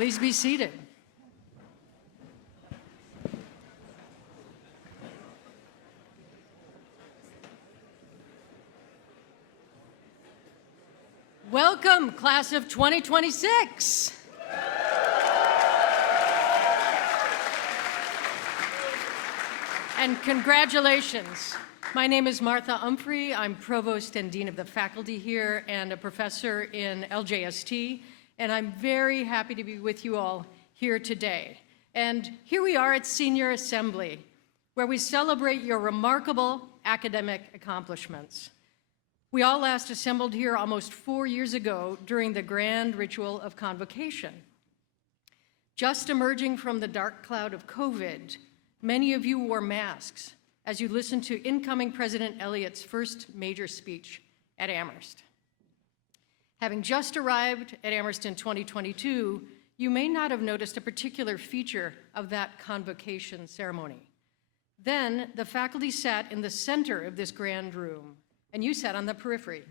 Please be seated. Welcome, class of 2026. And congratulations. My name is Martha Humphrey. I'm provost and dean of the faculty here and a professor in LJST. And I'm very happy to be with you all here today. And here we are at Senior Assembly, where we celebrate your remarkable academic accomplishments. We all last assembled here almost 4 years ago during the grand ritual of convocation. Just emerging from the dark cloud of COVID, many of you wore masks as you listened to incoming President Elliott's first major speech at Amherst. Having just arrived at Amherst in 2022, you may not have noticed a particular feature of that convocation ceremony. Then the faculty sat in the center of this grand room, and you sat on the periphery.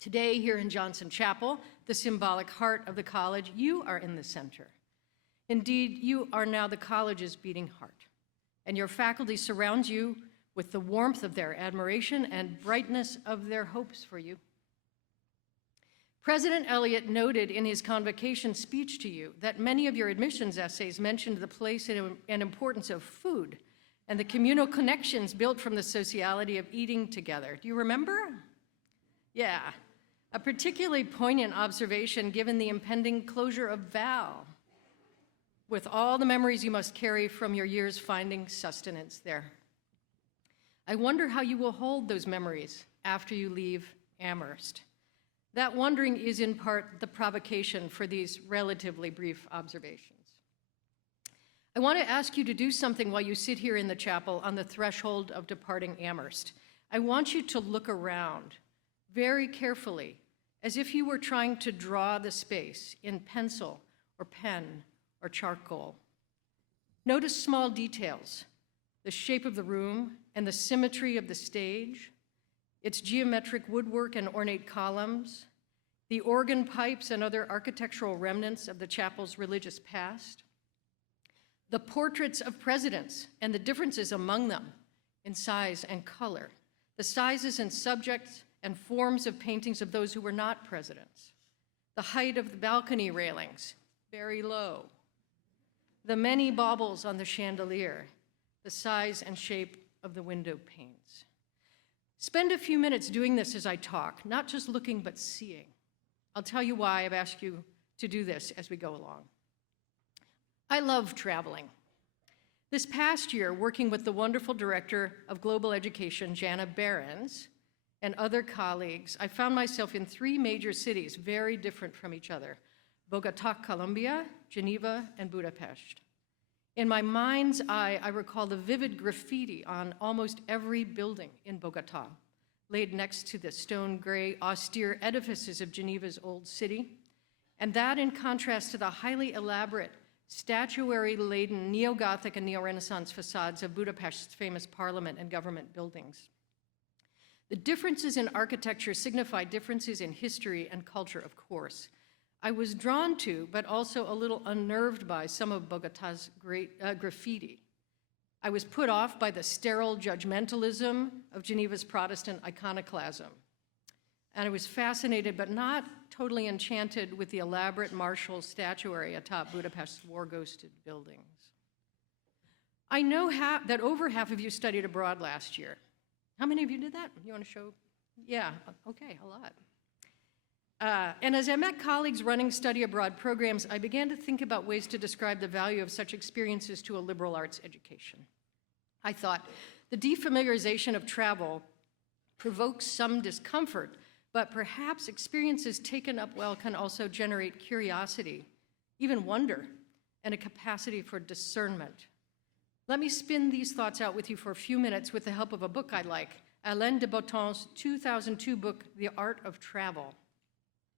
Today, here in Johnson Chapel, the symbolic heart of the college, you are in the center. Indeed, you are now the college's beating heart, and your faculty surrounds you with the warmth of their admiration and brightness of their hopes for you. President Elliott noted in his convocation speech to you that many of your admissions essays mentioned the place and importance of food and the communal connections built from the sociality of eating together. Do you remember? Yeah, a particularly poignant observation given the impending closure of Val, with all the memories you must carry from your years finding sustenance there. I wonder how you will hold those memories after you leave Amherst. That wondering is in part the provocation for these relatively brief observations. I want to ask you to do something while you sit here in the chapel on the threshold of departing Amherst. I want you to look around very carefully, as if you were trying to draw the space in pencil or pen or charcoal. Notice small details, the shape of the room and the symmetry of the stage, its geometric woodwork and ornate columns, the organ pipes and other architectural remnants of the chapel's religious past, the portraits of presidents and the differences among them in size and color, the sizes and subjects and forms of paintings of those who were not presidents, the height of the balcony railings, very low, the many baubles on the chandelier, the size and shape of the window panes. Spend a few minutes doing this as I talk, not just looking, but seeing. I'll tell you why I've asked you to do this as we go along. I love traveling. This past year, working with the wonderful director of global education, Jana Behrens, and other colleagues, I found myself in 3 major cities very different from each other: Bogota, Colombia, Geneva, and Budapest. In my mind's eye, I recall the vivid graffiti on almost every building in Bogota, laid next to the stone gray, austere edifices of Geneva's old city, and that in contrast to the highly elaborate, statuary-laden neo-Gothic and neo-Renaissance facades of Budapest's famous parliament and government buildings. The differences in architecture signify differences in history and culture, of course. I was drawn to, but also a little unnerved by, some of Bogota's great graffiti. I was put off by the sterile judgmentalism of Geneva's Protestant iconoclasm. And I was fascinated, but not totally enchanted, with the elaborate martial statuary atop Budapest's war-ghosted buildings. I know that over half of you studied abroad last year. How many of you did that? You want to show? Yeah, okay, a lot. And as I met colleagues running study abroad programs, I began to think about ways to describe the value of such experiences to a liberal arts education. I thought, the defamiliarization of travel provokes some discomfort, but perhaps experiences taken up well can also generate curiosity, even wonder, and a capacity for discernment. Let me spin these thoughts out with you for a few minutes with the help of a book I like, Alain de Botton's 2002 book, The Art of Travel,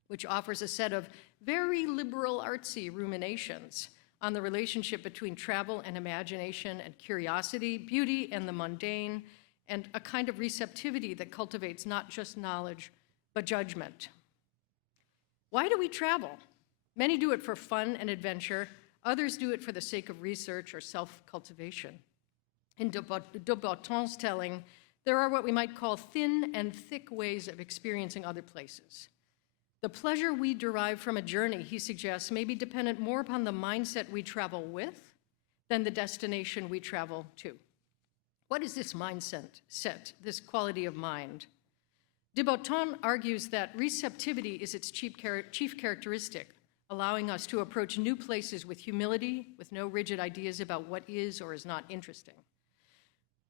which offers a set of very liberal artsy ruminations on the relationship between travel and imagination and curiosity, beauty and the mundane, and a kind of receptivity that cultivates not just knowledge, but judgment. Why do we travel? Many do it for fun and adventure. Others do it for the sake of research or self-cultivation. In de Botton's telling, there are what we might call thin and thick ways of experiencing other places. The pleasure we derive from a journey, he suggests, may be dependent more upon the mindset we travel with than the destination we travel to. What is this mindset, this quality of mind? De Botton argues that receptivity is its chief characteristic, allowing us to approach new places with humility, with no rigid ideas about what is or is not interesting.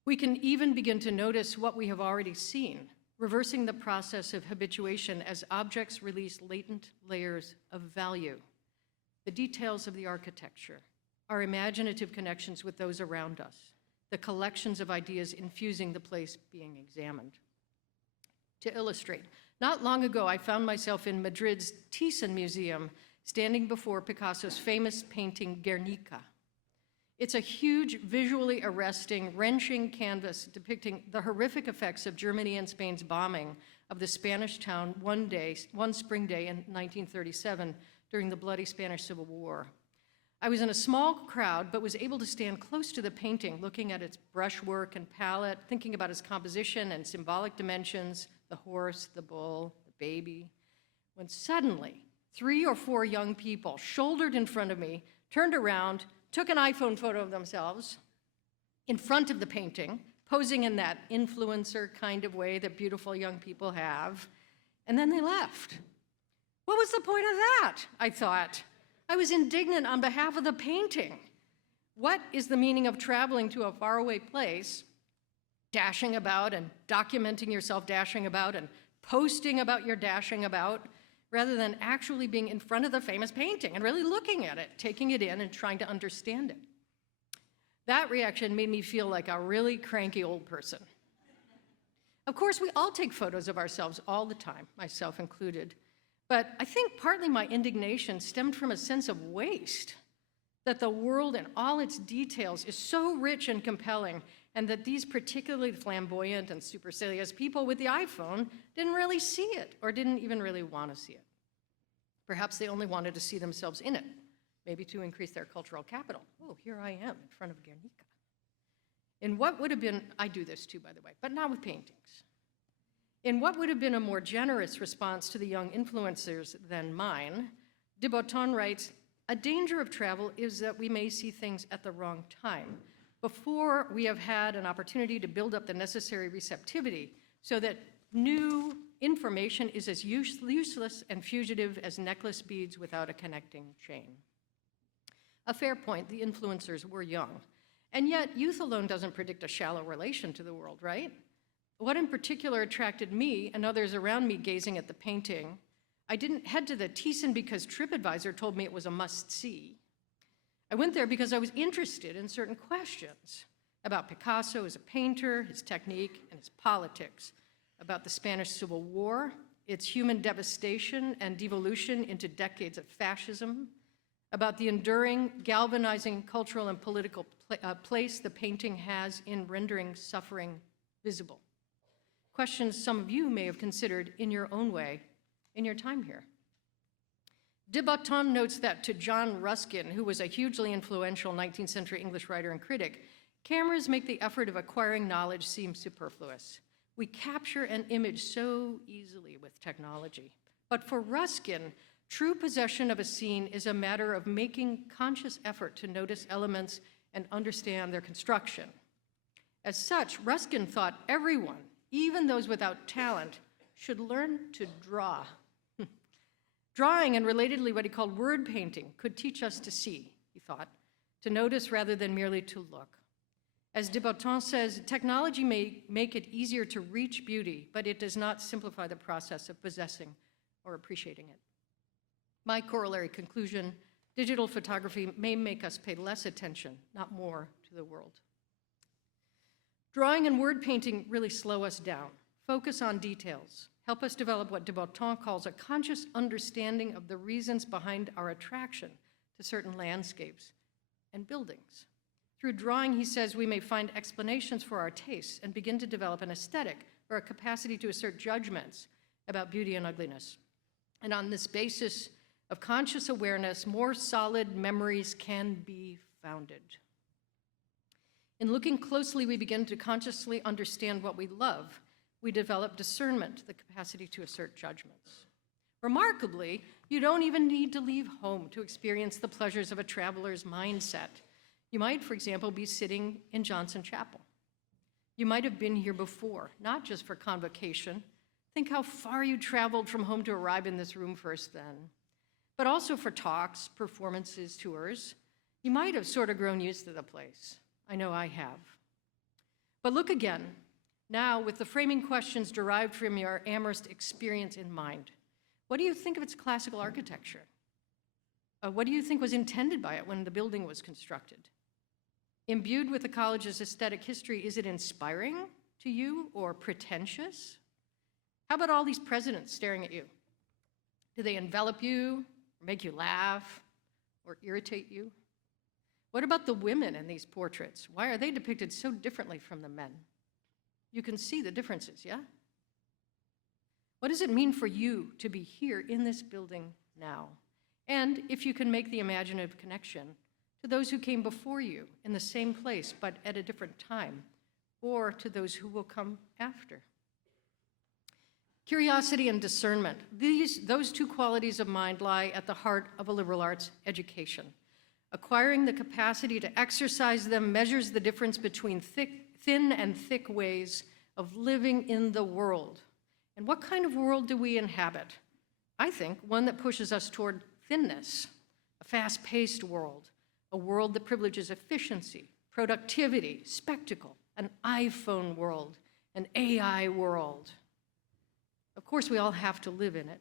We can even begin to notice what we have already seen, reversing the process of habituation as objects release latent layers of value, the details of the architecture, our imaginative connections with those around us, the collections of ideas infusing the place being examined. To illustrate, not long ago I found myself in Madrid's Thyssen Museum, standing before Picasso's famous painting Guernica. It's a huge, visually arresting, wrenching canvas depicting the horrific effects of Germany and Spain's bombing of the Spanish town one spring day in 1937 during the bloody Spanish Civil War. I was in a small crowd, but was able to stand close to the painting, looking at its brushwork and palette, thinking about its composition and symbolic dimensions, the horse, the bull, the baby, when suddenly 3 or 4 young people shouldered in front of me, turned around, took an iPhone photo of themselves in front of the painting, posing in that influencer kind of way that beautiful young people have, and then they left. What was the point of that? I thought. I was indignant on behalf of the painting. What is the meaning of traveling to a faraway place, dashing about and documenting yourself dashing about and posting about your dashing about, rather than actually being in front of the famous painting and really looking at it, taking it in and trying to understand it? That reaction made me feel like a really cranky old person. Of course, we all take photos of ourselves all the time, myself included. But I think partly my indignation stemmed from a sense of waste, that the world in all its details is so rich and compelling, and that these particularly flamboyant and supercilious people with the iPhone didn't really see it, or didn't even really want to see it. Perhaps they only wanted to see themselves in it, maybe to increase their cultural capital. Oh, here I am in front of Guernica. In what would have been, I do this too, by the way, but not with paintings. In what would have been a more generous response to the young influencers than mine, de Botton writes, "A danger of travel is that we may see things at the wrong time, before we have had an opportunity to build up the necessary receptivity so that new information is as useless and fugitive as necklace beads without a connecting chain." A fair point, the influencers were young. And yet, youth alone doesn't predict a shallow relation to the world, right? What in particular attracted me and others around me gazing at the painting? I didn't head to the Thyssen because TripAdvisor told me it was a must-see. I went there because I was interested in certain questions about Picasso as a painter, his technique, and his politics, about the Spanish Civil War, its human devastation and devolution into decades of fascism, about the enduring, galvanizing cultural and political place the painting has in rendering suffering visible. Questions some of you may have considered in your own way in your time here. De Botton notes that to John Ruskin, who was a hugely influential 19th century English writer and critic, cameras make the effort of acquiring knowledge seem superfluous. We capture an image so easily with technology. But for Ruskin, true possession of a scene is a matter of making conscious effort to notice elements and understand their construction. As such, Ruskin thought everyone, even those without talent, should learn to draw. Drawing, and relatedly what he called word painting, could teach us to see, he thought, to notice rather than merely to look. As de Botton says, technology may make it easier to reach beauty, but it does not simplify the process of possessing or appreciating it. My corollary conclusion, digital photography may make us pay less attention, not more, to the world. Drawing and word painting really slow us down, focus on details, help us develop what de Botton calls a conscious understanding of the reasons behind our attraction to certain landscapes and buildings. Through drawing, he says, we may find explanations for our tastes and begin to develop an aesthetic or a capacity to assert judgments about beauty and ugliness. And on this basis, of conscious awareness, more solid memories can be founded. In looking closely, we begin to consciously understand what we love. We develop discernment, the capacity to assert judgments. Remarkably, you don't even need to leave home to experience the pleasures of a traveler's mindset. You might, for example, be sitting in Johnson Chapel. You might have been here before, not just for convocation. Think how far you traveled from home to arrive in this room first then, but also for talks, performances, tours. You might have sort of grown used to the place. I know I have. But look again, now with the framing questions derived from your Amherst experience in mind. What do you think of its classical architecture? What do you think was intended by it when the building was constructed? Imbued with the college's aesthetic history, is it inspiring to you or pretentious? How about all these presidents staring at you? Do they envelop you, or make you laugh, or irritate you? What about the women in these portraits? Why are they depicted so differently from the men? You can see the differences, yeah? What does it mean for you to be here in this building now? And if you can make the imaginative connection to those who came before you in the same place but at a different time, or to those who will come after. Curiosity and discernment, those two qualities of mind lie at the heart of a liberal arts education. Acquiring the capacity to exercise them measures the difference between thin and thick ways of living in the world. And what kind of world do we inhabit? I think one that pushes us toward thinness, a fast-paced world, a world that privileges efficiency, productivity, spectacle, an iPhone world, an AI world. Of course, we all have to live in it.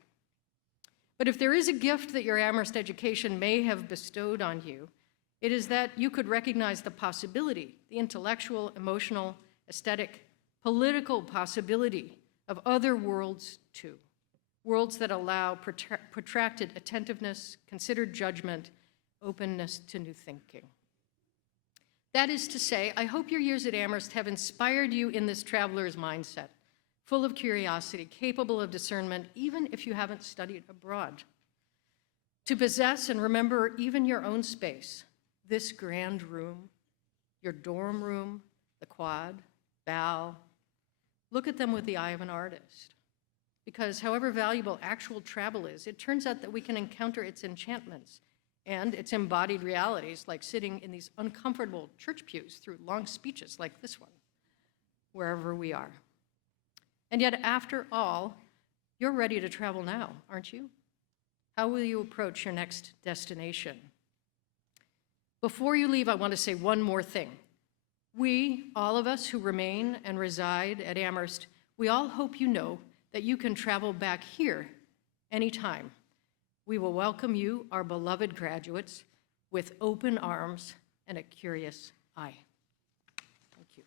But if there is a gift that your Amherst education may have bestowed on you, it is that you could recognize the possibility, the intellectual, emotional, aesthetic, political possibility of other worlds too. Worlds that allow protracted attentiveness, considered judgment, openness to new thinking. That is to say, I hope your years at Amherst have inspired you in this traveler's mindset, full of curiosity, capable of discernment, even if you haven't studied abroad. To possess and remember even your own space, this grand room, your dorm room, the quad, Val. Look at them with the eye of an artist. Because however valuable actual travel is, it turns out that we can encounter its enchantments and its embodied realities, like sitting in these uncomfortable church pews through long speeches like this one, wherever we are. And yet, after all, you're ready to travel now, aren't you? How will you approach your next destination? Before you leave, I want to say one more thing. We, all of us who remain and reside at Amherst, we all hope you know that you can travel back here anytime. We will welcome you, our beloved graduates, with open arms and a curious eye. Thank you.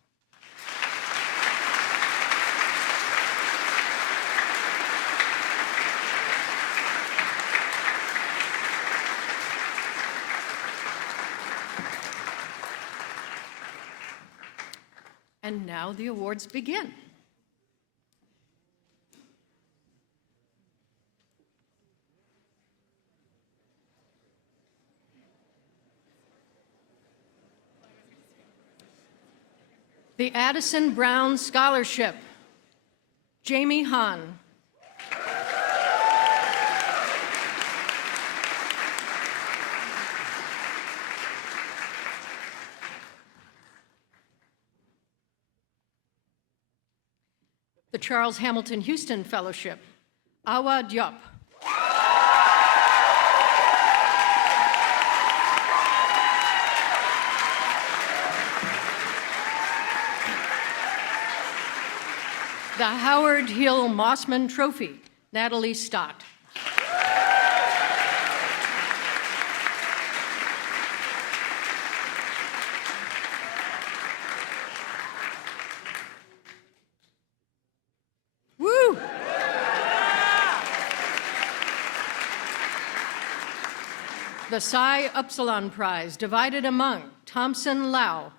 And now the awards begin. The Addison Brown Scholarship, Jamie Hahn. The Charles Hamilton Houston Fellowship, Awa Diop. The Howard Hill Mossman Trophy, Natalie Stott. Woo! The Psi Upsilon Prize, divided among Thompson Lau.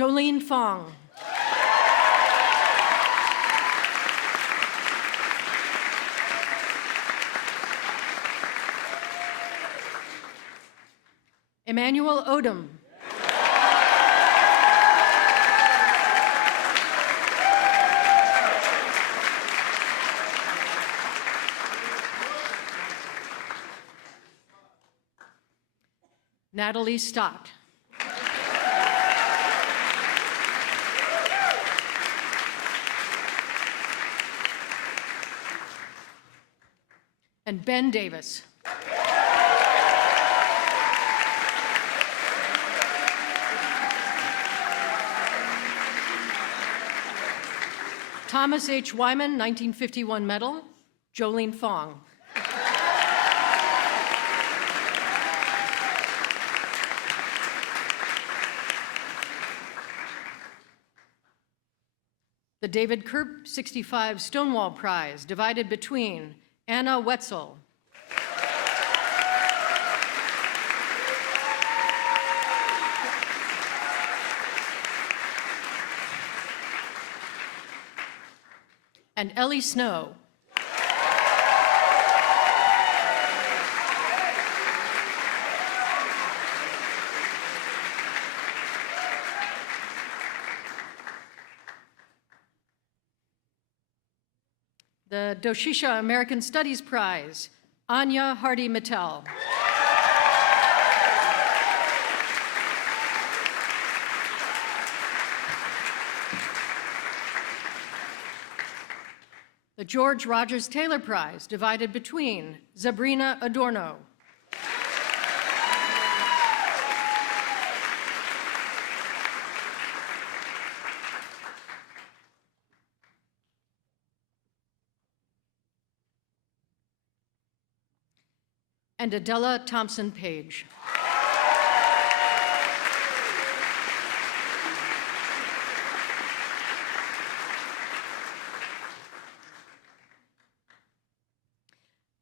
Jolene Fong. Emmanuel Odom. Natalie Stott. And Ben Davis. Thomas H. Wyman, 1951 medal, Jolene Fong. The David Kerp 65 Stonewall Prize, divided between Anna Wetzel, and Ellie Snow. The Doshisha American Studies Prize, Anya Hardy-Mattel. The George Rogers Taylor Prize, divided between Sabrina Adorno, and Adela Thompson-Page.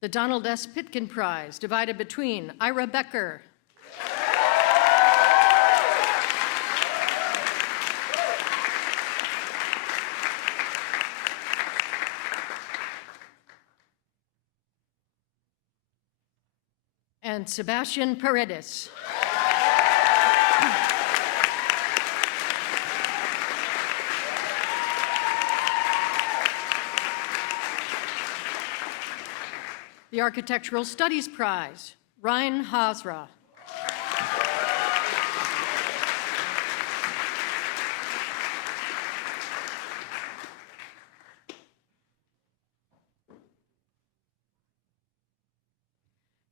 The Donald S. Pitkin Prize, divided between Ira Becker, and Sebastian Paredes. The Architectural Studies Prize, Ryan Hazra.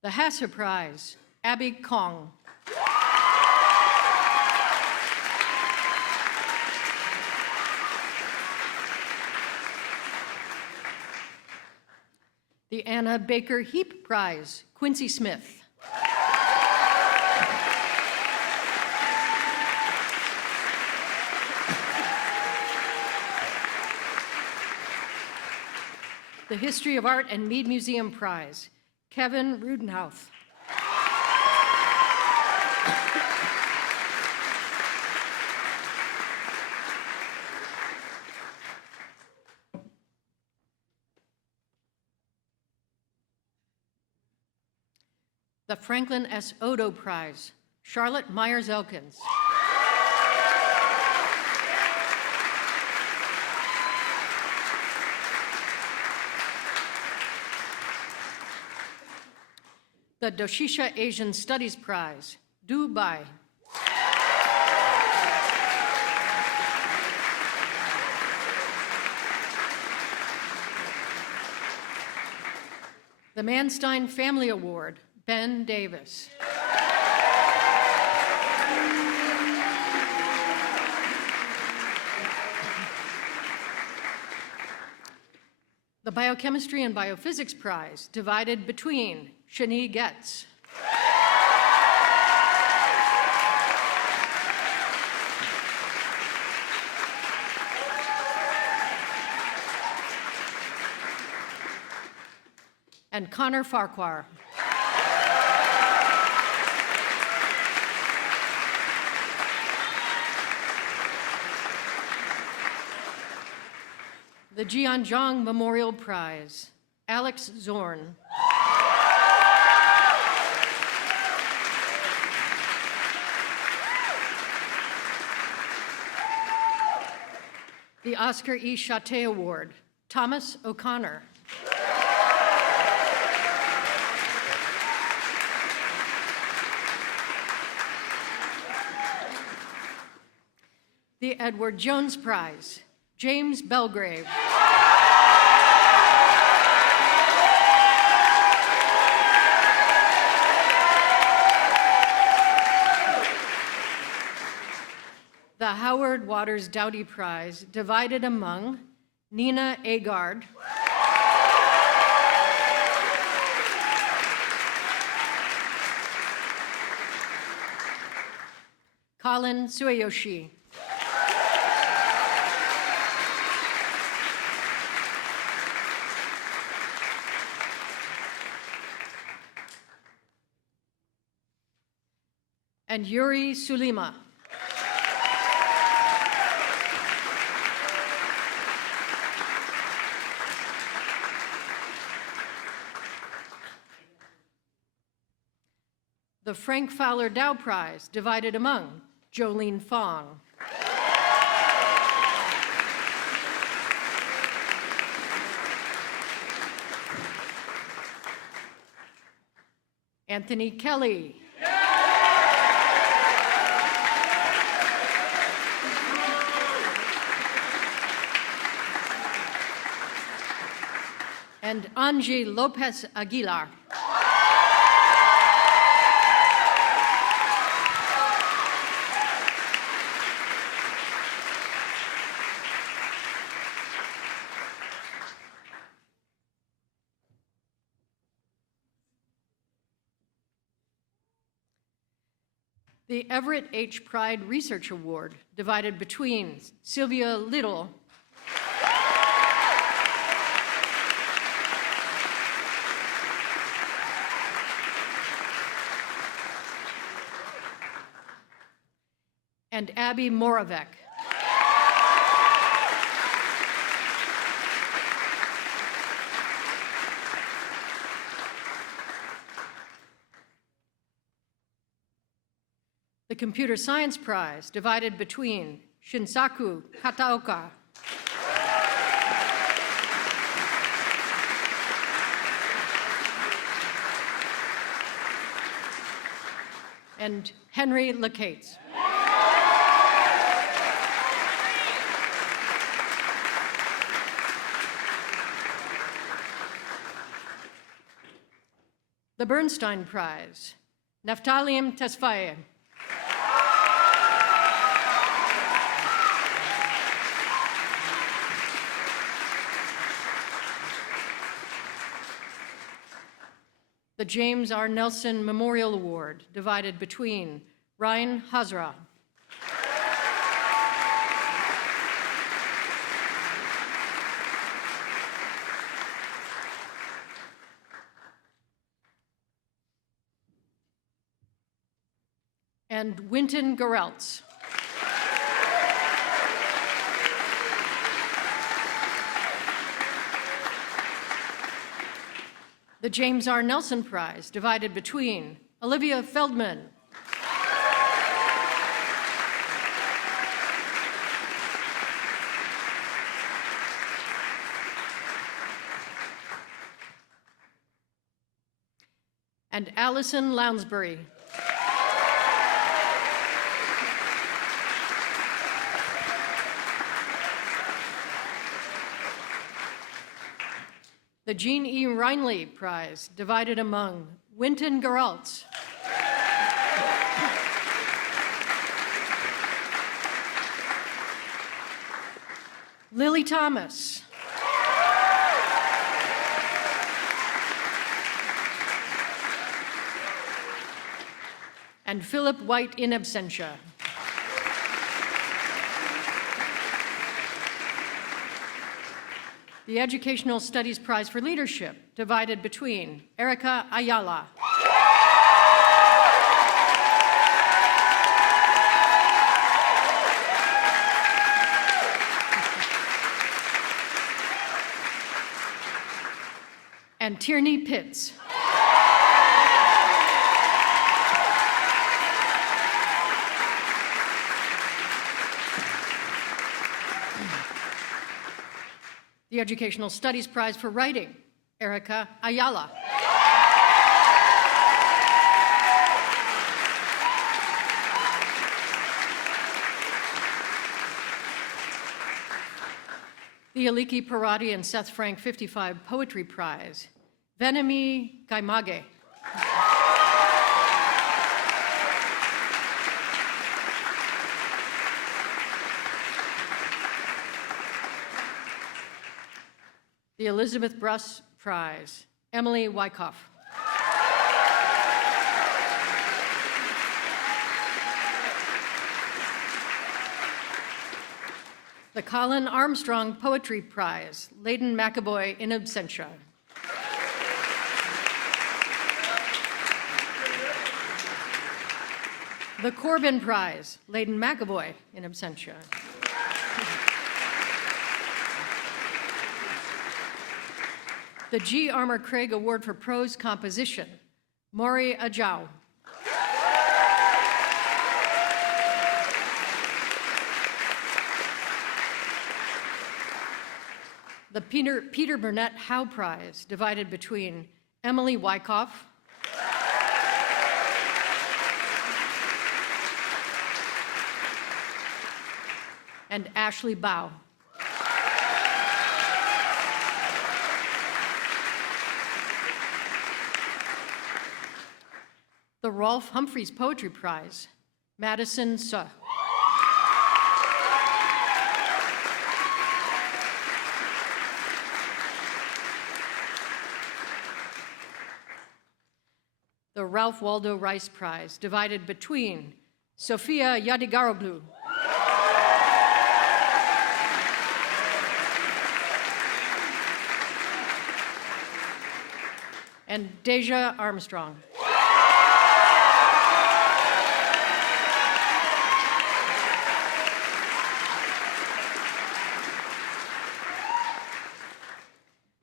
The Hasser Prize, Abby Kong. The Anna Baker Heap Prize, Quincy Smith. The History of Art and Mead Museum Prize, Kevin Rudenhout. The Franklin S. Odo Prize, Charlotte Myers-Elkins. The Doshisha Asian Studies Prize, Du Bai. The Manstein Family Award, Ben Davis. The Biochemistry and Biophysics Prize, divided between Shani Getz. And Connor Farquhar. The Jianzhong Memorial Prize, Alex Zorn. The Oscar E. Chate Award, Thomas O'Connor. The Edward Jones Prize, James Belgrave. The Howard Waters Doughty Prize, divided among Nina Agard, Colin Sueyoshi, and Yuri Sulima. The Frank Fowler Dow Prize, divided among Jolene Fong. Anthony Kelly. And Angie Lopez Aguilar. The Everett H. Pride Research Award, divided between Sylvia Little and Abby Moravec. The Computer Science Prize, divided between Shinsaku Kataoka and Henry Lacates. The Bernstein Prize, Naftaliim Tesfaye. The James R. Nelson Memorial Award, divided between Ryan Hazra and Winton Gereltz. The James R. Nelson Prize, divided between Olivia Feldman and Allison Lounsbury. The Jean E. Reinley Prize, divided among Winton Geraltz Lily Thomas and Philip White in absentia. The Educational Studies Prize for Leadership, divided between Erica Ayala and Tierney Pitts. The Educational Studies Prize for Writing, Erica Ayala. The Aliki Parati and Seth Frank 55 Poetry Prize, Venemi Kaimage. The Elizabeth Bruss Prize, Emily Wyckoff. The Colin Armstrong Poetry Prize, Layden McAvoy in absentia. The Corbin Prize, Layden McAvoy in absentia. The G. Armour Craig Award for Prose Composition, Maury Ajau. The Peter Burnett Howe Prize, divided between Emily Wyckoff and Ashley Bow. The Rolfe Humphreys Poetry Prize, Madison Suh. The Ralph Waldo Rice Prize, divided between Sophia Yadigaroglu and Deja Armstrong.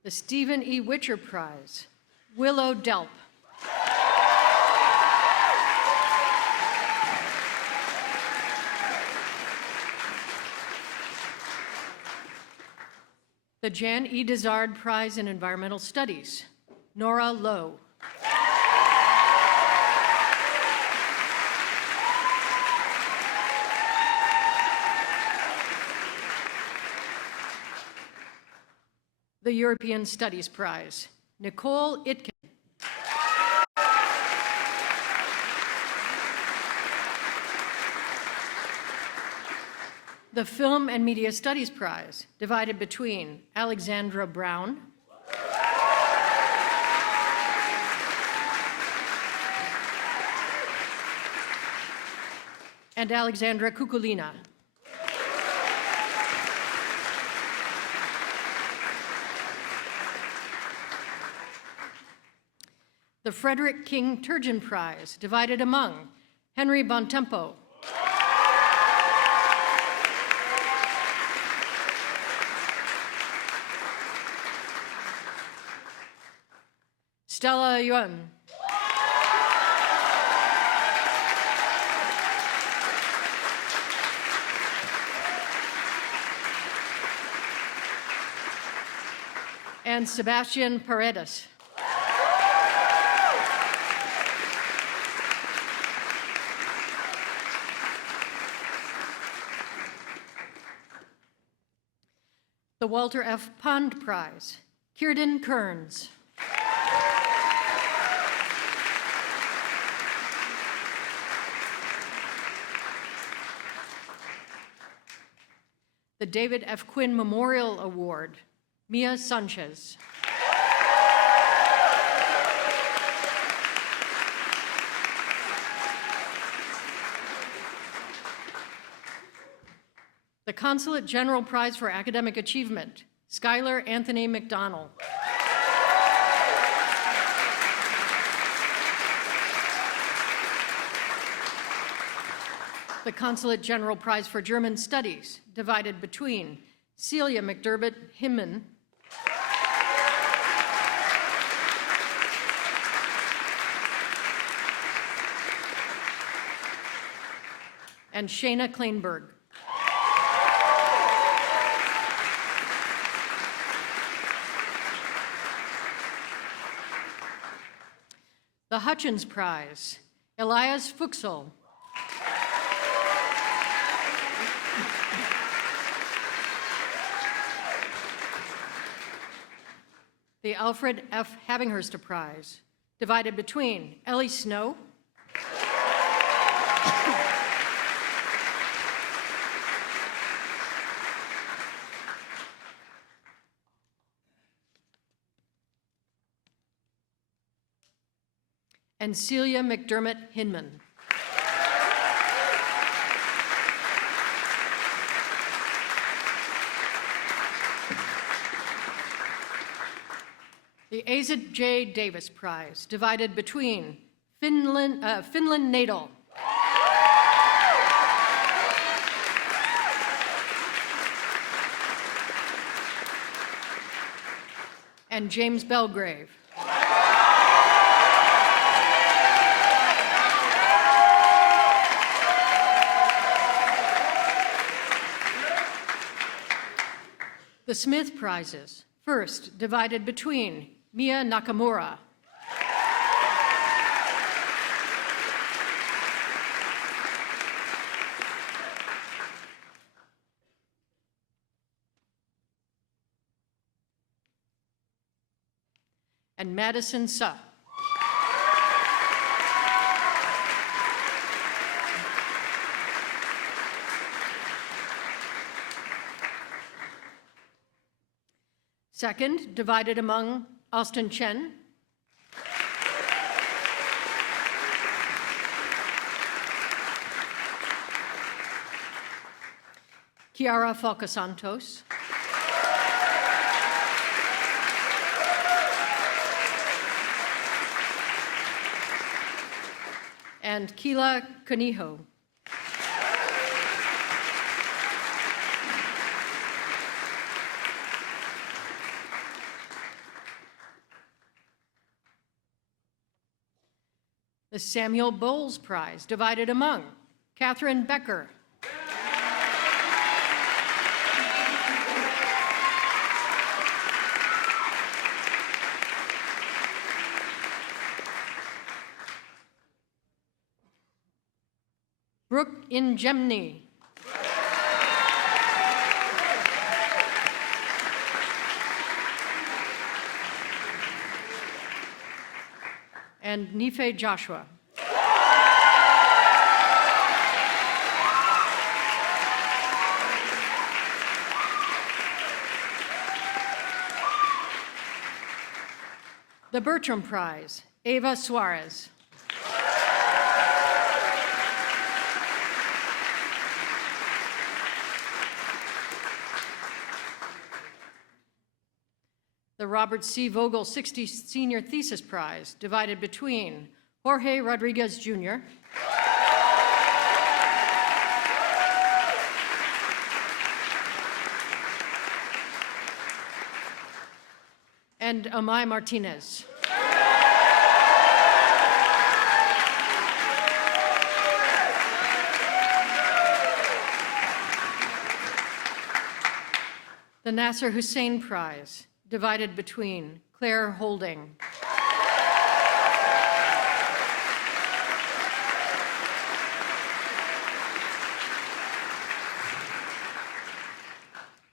The Stephen E. Witcher Prize, Willow Delp. The Jan E. Dizard Prize in Environmental Studies, Nora Lowe. The European Studies Prize, Nicole Itkin. The Film and Media Studies Prize, divided between Alexandra Brown and Alexandra Kukulina. The Frederick King Turgeon Prize, divided among Henry Bontempo, Stella Yuan, and Sebastian Paredes. The Walter F. Pond Prize, Kierden Kearns. The David F. Quinn Memorial Award, Mia Sanchez. The Consulate General Prize for Academic Achievement, Skylar Anthony McDonnell. The Consulate General Prize for German Studies, divided between Celia McDermott Hinman and Shayna Kleinberg. The Hutchins Prize, Elias Fuchsel. The Alfred F. Havinghurst Prize, divided between Ellie Snow and Celia McDermott Hinman. The Asa J. Davis Prize, divided between Finland Nadel and James Belgrave. The Smith Prizes, first divided between Mia Nakamura and Madison Suh. Second, divided among Austin Chen, Chiara Falcasantos, and Keila Canijo. The Samuel Bowles Prize, divided among Catherine Becker, Brooke Ingemni, and Nife Joshua. The Bertram Prize, Ava Suarez. The Robert C. Vogel 60 Senior Thesis Prize, divided between Jorge Rodriguez, Jr. and Amai Martinez. The Nasser Hussein Prize, divided between Claire Holding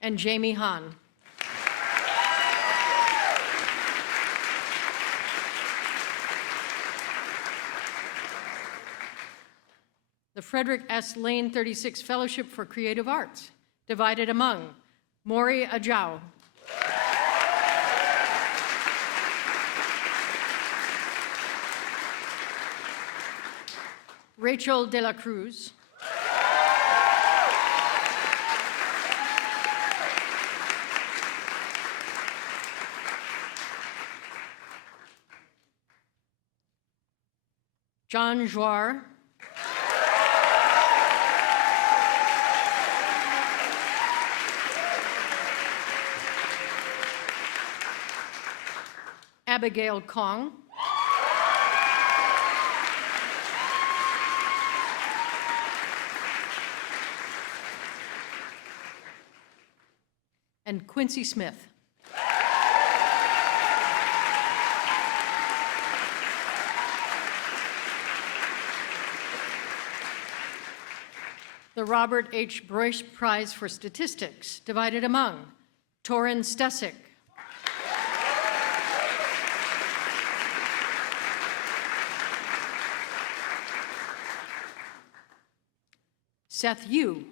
and Jamie Hahn. The Frederick S. Lane 36 Fellowship for Creative Arts, divided among Maury Ajao, Rachel De La Cruz, John Joire, Abigail Kong, and Quincy Smith. The Robert H. Broish Prize for Statistics, divided among Torin Stesic, Seth Yu,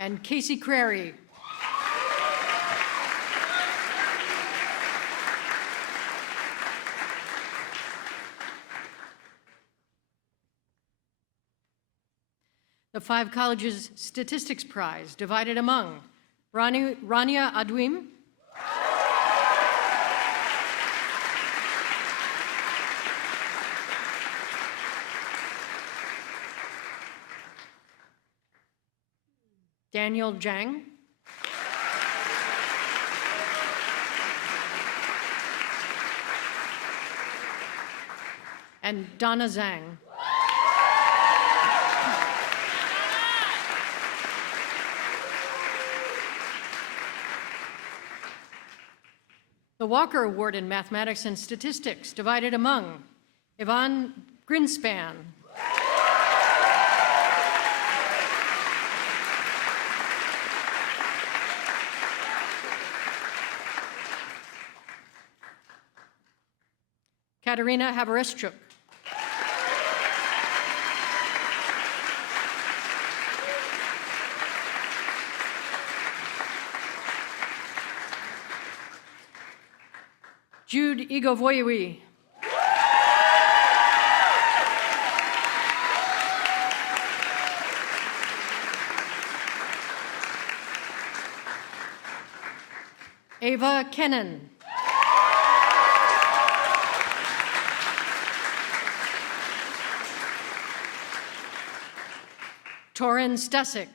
and Casey Crary. The Five Colleges Statistics Prize, divided among Rania Adwim, Daniel Zhang, and Donna Zhang. The Walker Award in Mathematics and Statistics, divided among Yvonne Greenspan, Katerina Havereshchuk, Jude Igovoyewi, Ava Kennan, Torin Stesic,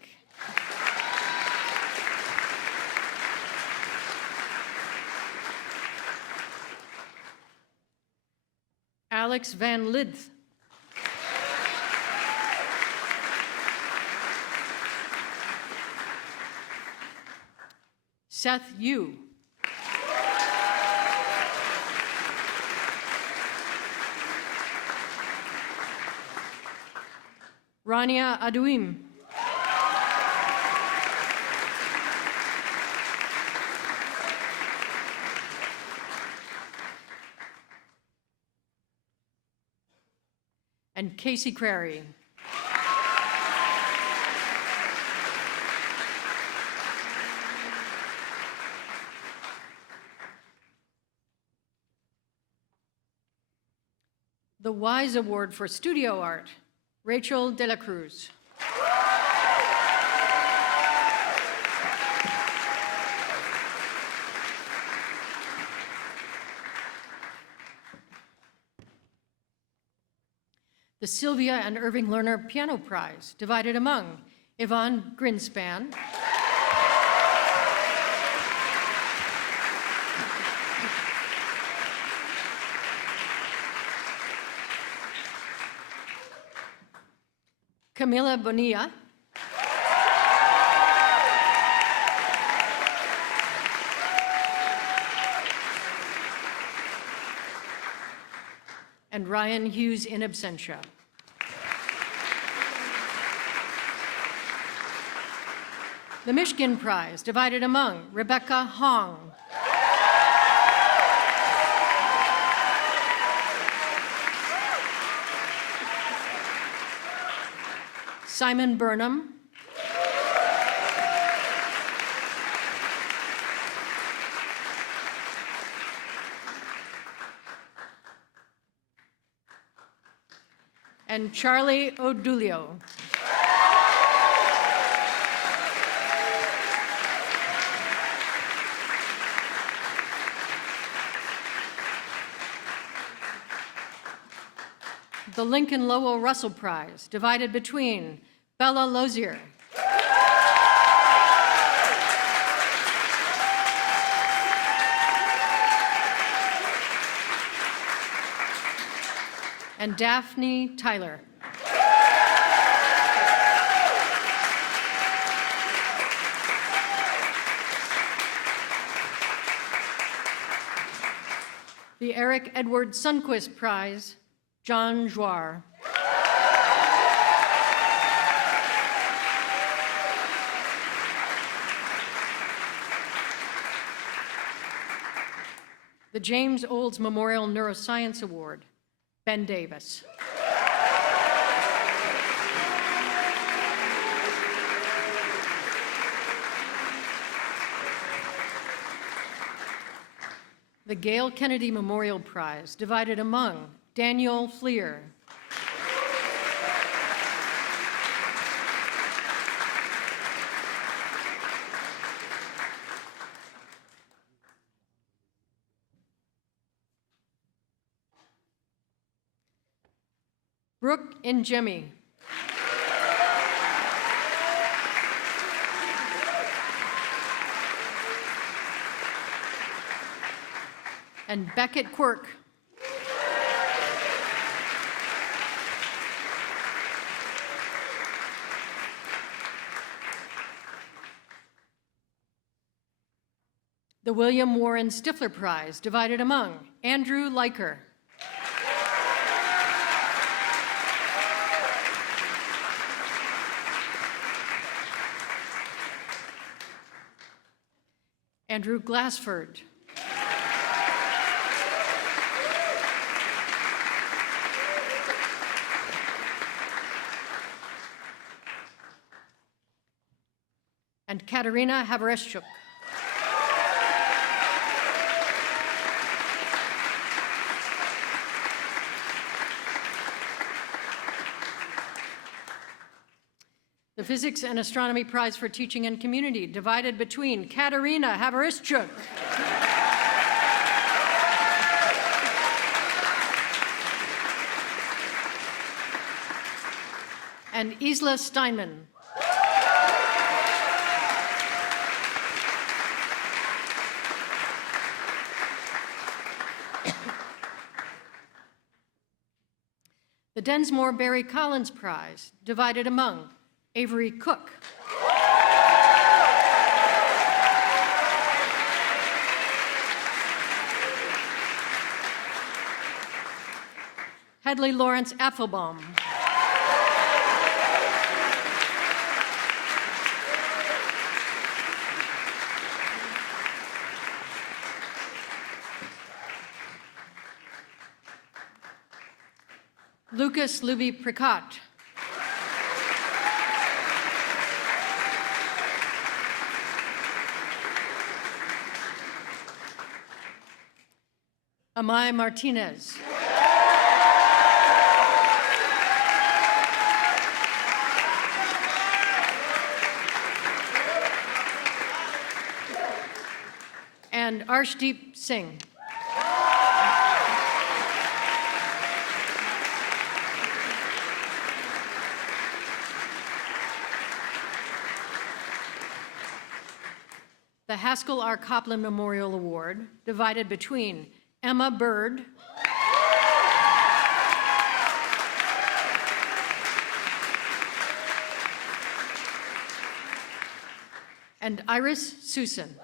Alex Van Lidth, Seth Yu, Rania Adouim, and Casey Crary. The Wise Award for Studio Art, Rachel De La Cruz. The Sylvia and Irving Lerner Piano Prize, divided among Yvonne Greenspan, Camila Bonilla, and Ryan Hughes in absentia. The Michigan Prize, divided among Rebecca Hong, Simon Burnham, and Charlie O'Dulio. The Lincoln Lowell Russell Prize, divided between Bella Lozier, and Daphne Tyler. The Eric Edward Sundquist Prize, John Joire. The James Olds Memorial Neuroscience Award, Ben Davis. The Gail Kennedy Memorial Prize, divided among Daniel Fleer. Brooke Njemi. And Beckett Quirk. The William Warren Stifler Prize, divided among Andrew Leiker. Andrew Glassford. And Katerina Havereshchuk. The Physics and Astronomy Prize for Teaching and Community, divided between Katerina Havereshchuk and Isla Steinman. The Densmore Barry Collins Prize, divided among Avery Cook. Hedley Lawrence Apfelbaum. Lucas Luby Pricat. Amai Martinez. And Arshdeep Singh. The Haskell R. Copland Memorial Award, divided between Emma Bird and Iris Susan.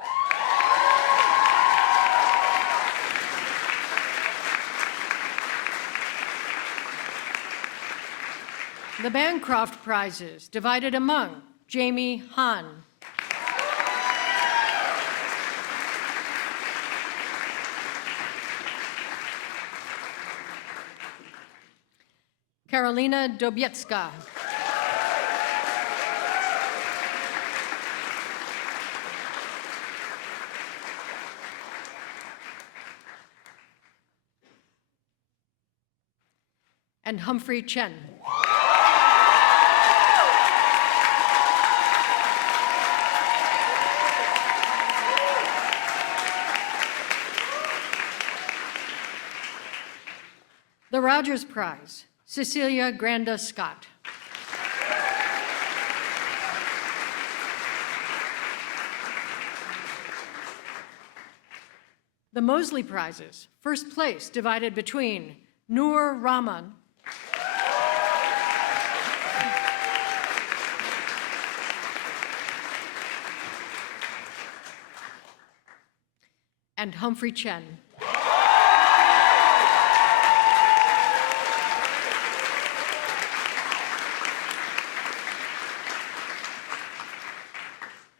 The Bancroft Prizes, divided among Jamie Hahn. Karolina Dobiecka. And Humphrey Chen. The Rogers Prize, Cecilia Granda Scott. The Mosley Prizes, first place divided between Noor Rahman and Humphrey Chen.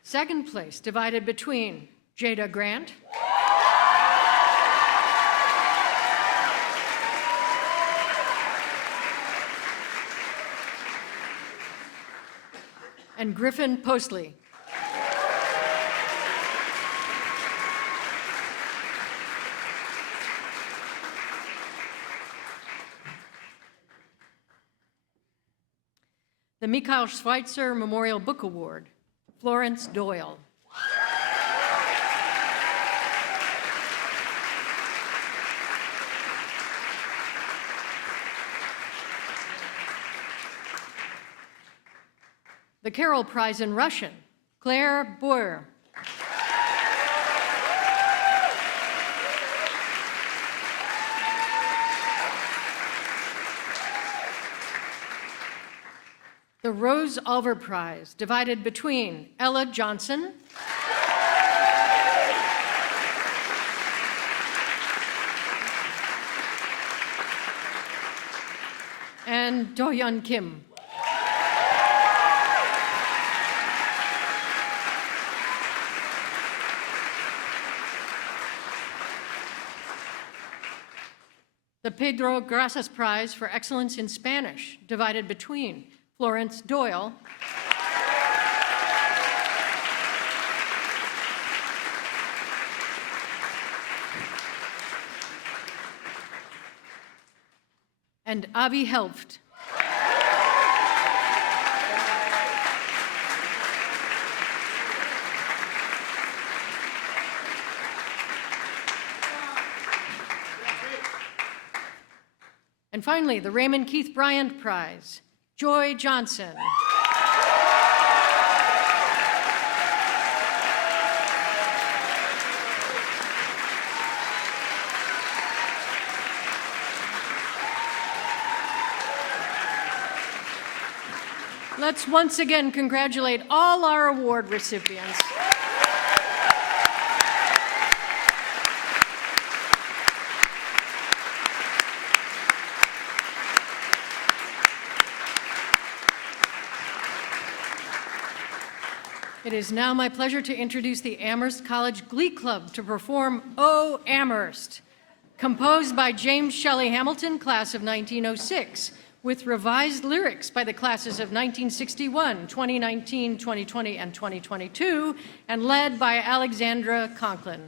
Second place, divided between Jada Grant and Griffin Postley. The Mikhail Schweitzer Memorial Book Award, Florence Doyle. The Carroll Prize in Russian, Claire Boyer. The Rose Ulver Prize, divided between Ella Johnson and Do-Hyun Kim. The Pedro Gracias Prize for Excellence in Spanish, divided between Florence Doyle and Avi Helft. And finally, the Raymond Keith Bryant Prize, Joy Johnson. Let's once again congratulate all our award recipients. It is now my pleasure to introduce the Amherst College Glee Club to perform "Oh Amherst," composed by James Shelley Hamilton, class of 1906, with revised lyrics by the classes of 1961, 2019, 2020, and 2022, and led by Alexandra Conklin.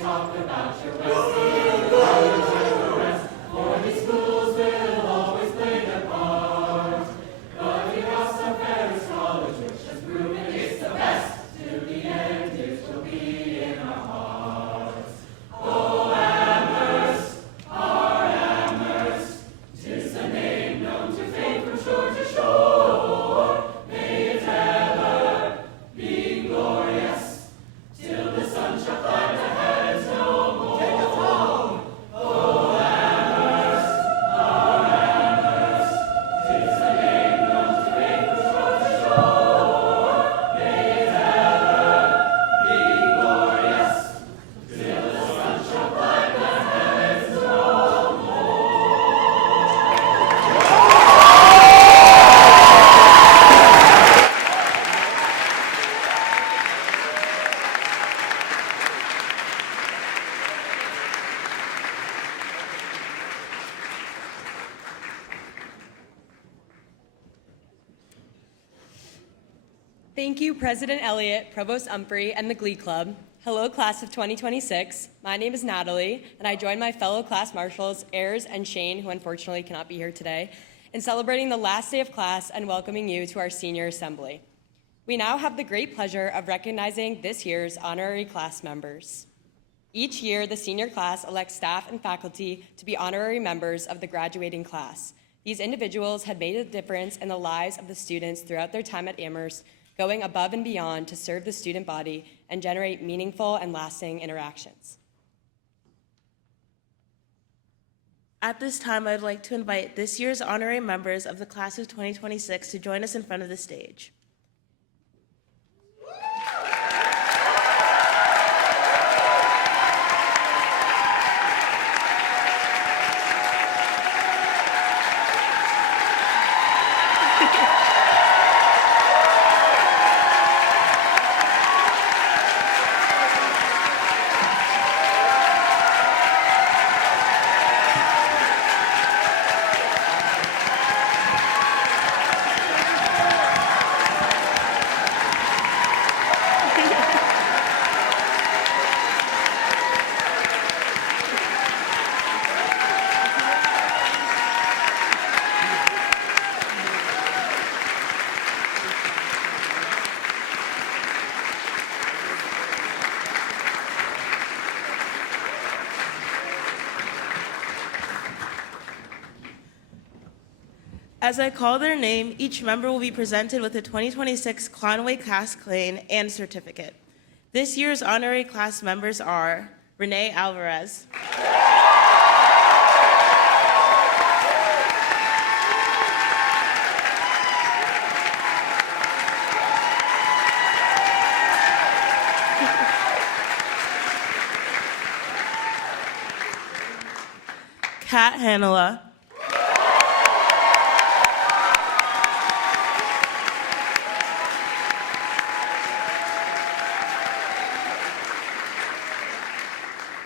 Talk about your Wesleyan college and the rest, for these schools Thank you, President Elliott, Provost Umphrey, and the Glee Club. Hello, class of 2026. My name is Natalie, and I join my fellow class marshals, Ayers and Shane, who unfortunately cannot be here today, in celebrating the last day of class and welcoming you to our senior assembly. We now have the great pleasure of recognizing this year's honorary class members. Each year, the senior class elects staff and faculty to be honorary members of the graduating class. These individuals have made a difference in the lives of the students throughout their time at Amherst, going above and beyond to serve the student body and generate meaningful and lasting interactions. At this time, I'd like to invite this year's honorary members of the class of 2026 to join us in front of the stage. As I call their name, each member will be presented with a 2026 Conway Class Claim and certificate. This year's honorary class members are Renee Alvarez, Kat Hanela,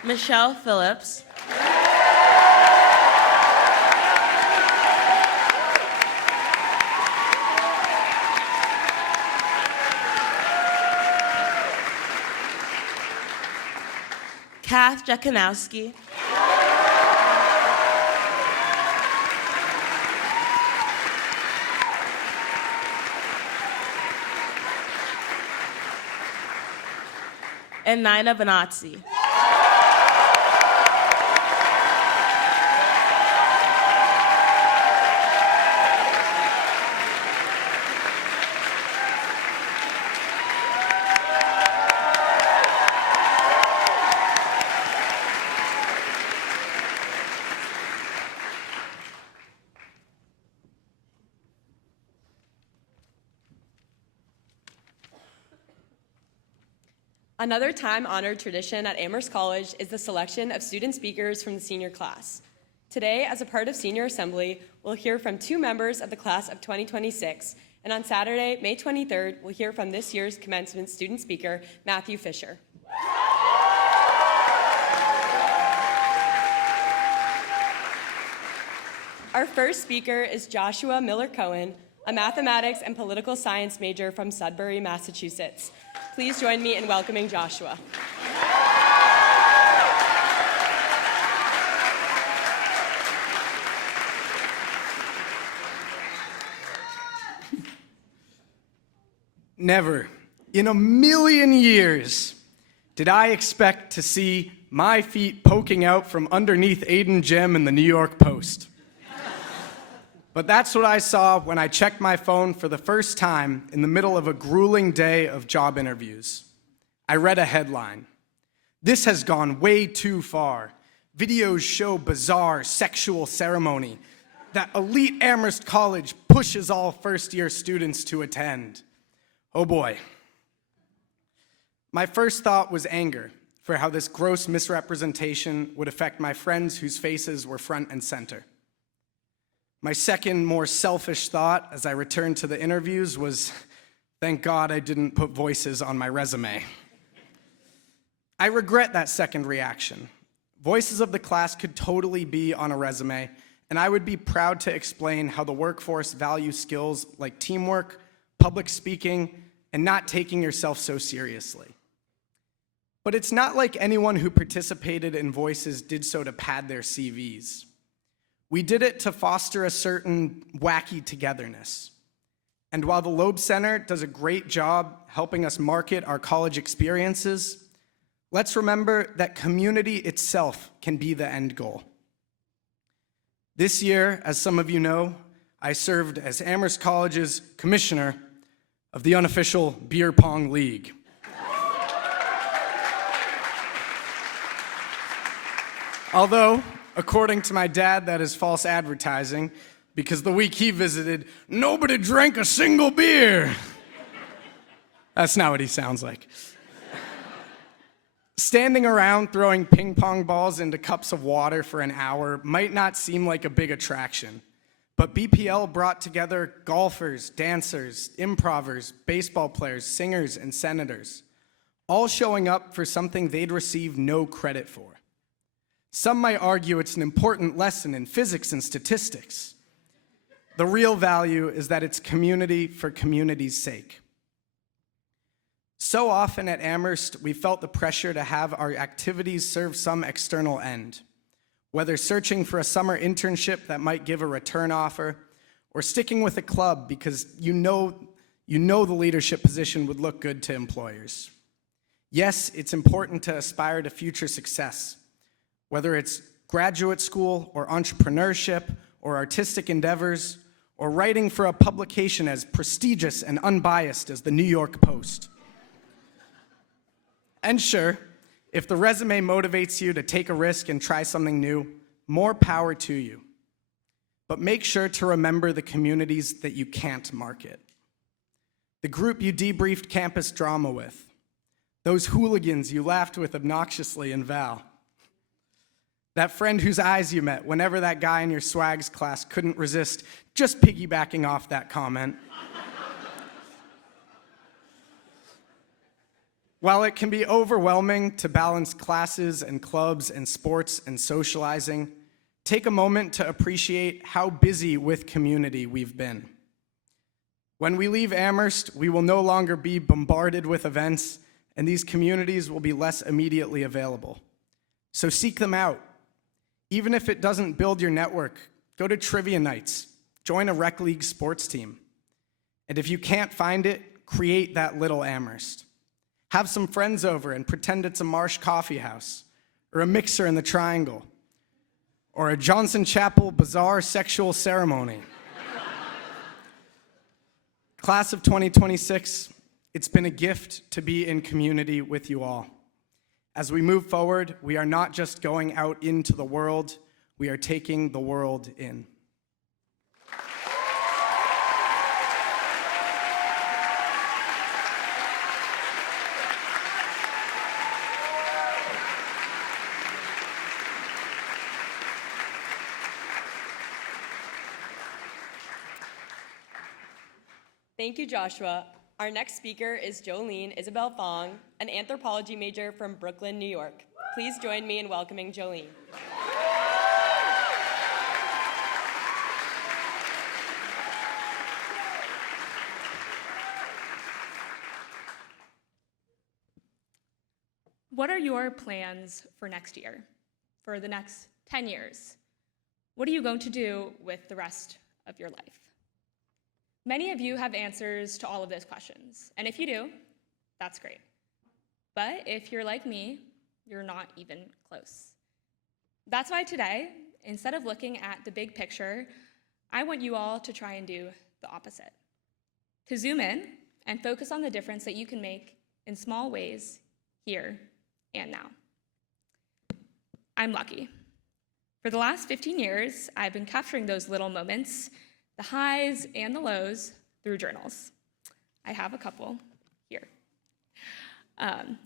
Michelle Phillips, Kath Jakanowski, and Nina Benazzi. Another time-honored tradition at Amherst College is the selection of student speakers from the senior class. Today, as a part of Senior Assembly, we'll hear from 2 members of the class of 2026, and on Saturday, May 23rd, we'll hear from this year's commencement student speaker, Matthew Fisher. Our first speaker is Joshua Miller-Cohen, a mathematics and political science major from Sudbury, Massachusetts. Please join me in welcoming Joshua. Never in a million years did I expect to see my feet poking out from underneath Aiden Gem in the New York Post. But that's what I saw when I checked my phone for the first time in the middle of a grueling day of job interviews. I read a headline. "This has gone way too far. Videos show bizarre sexual ceremony that elite Amherst College pushes all first-year students to attend." Oh boy. My first thought was anger for how this gross misrepresentation would affect my friends whose faces were front and center. My second, more selfish thought as I returned to the interviews was, thank God I didn't put voices on my resume. I regret that second reaction. Voices of the class could totally be on a resume, and I would be proud to explain how the workforce values skills like teamwork, public speaking, and not taking yourself so seriously. But it's not like anyone who participated in Voices did so to pad their CVs. We did it to foster a certain wacky togetherness. And while the Loeb Center does a great job helping us market our college experiences, let's remember that community itself can be the end goal. This year, as some of you know, I served as Amherst College's commissioner of the unofficial Beer Pong League. Although, according to my dad, that is false advertising, because the week he visited, nobody drank a single beer. That's not what he sounds like. Standing around throwing ping pong balls into cups of water for an hour might not seem like a big attraction, but BPL brought together golfers, dancers, improvers, baseball players, singers, and senators, all showing up for something they'd receive no credit for. Some might argue it's an important lesson in physics and statistics. The real value is that it's community for community's sake. So often at Amherst, we felt the pressure to have our activities serve some external end, whether searching for a summer internship that might give a return offer, or sticking with a club because you know the leadership position would look good to employers. Yes, it's important to aspire to future success, whether it's graduate school or entrepreneurship or artistic endeavors, or writing for a publication as prestigious and unbiased as the New York Post. And sure, if the resume motivates you to take a risk and try something new, more power to you. But make sure to remember the communities that you can't market. The group you debriefed campus drama with, those hooligans you laughed with obnoxiously in Val, that friend whose eyes you met whenever that guy in your swags class couldn't resist just piggybacking off that comment. While it can be overwhelming to balance classes and clubs and sports and socializing, take a moment to appreciate how busy with community we've been. When we leave Amherst, we will no longer be bombarded with events, and these communities will be less immediately available. So seek them out. Even if it doesn't build your network, go to trivia nights, join a rec league sports team. And if you can't find it, create that little Amherst. Have some friends over and pretend it's a Marsh coffee house, or a mixer in the Triangle, or a Johnson Chapel bizarre sexual ceremony. Class of 2026, it's been a gift to be in community with you all. As we move forward, we are not just going out into the world, we are taking the world in. Thank you, Joshua. Our next speaker is Jolene Isabel Fong, an anthropology major from Brooklyn, New York. Please join me in welcoming Jolene. What are your plans for next year, for the next 10 years? What are you going to do with the rest of your life? Many of you have answers to all of those questions, and if you do, that's great. But if you're like me, you're not even close. That's why today, instead of looking at the big picture, I want you all to try and do the opposite. To zoom in and focus on the difference that you can make in small ways here and now. I'm lucky. For the last 15 years, I've been capturing those little moments, the highs and the lows, through journals. I have a couple here.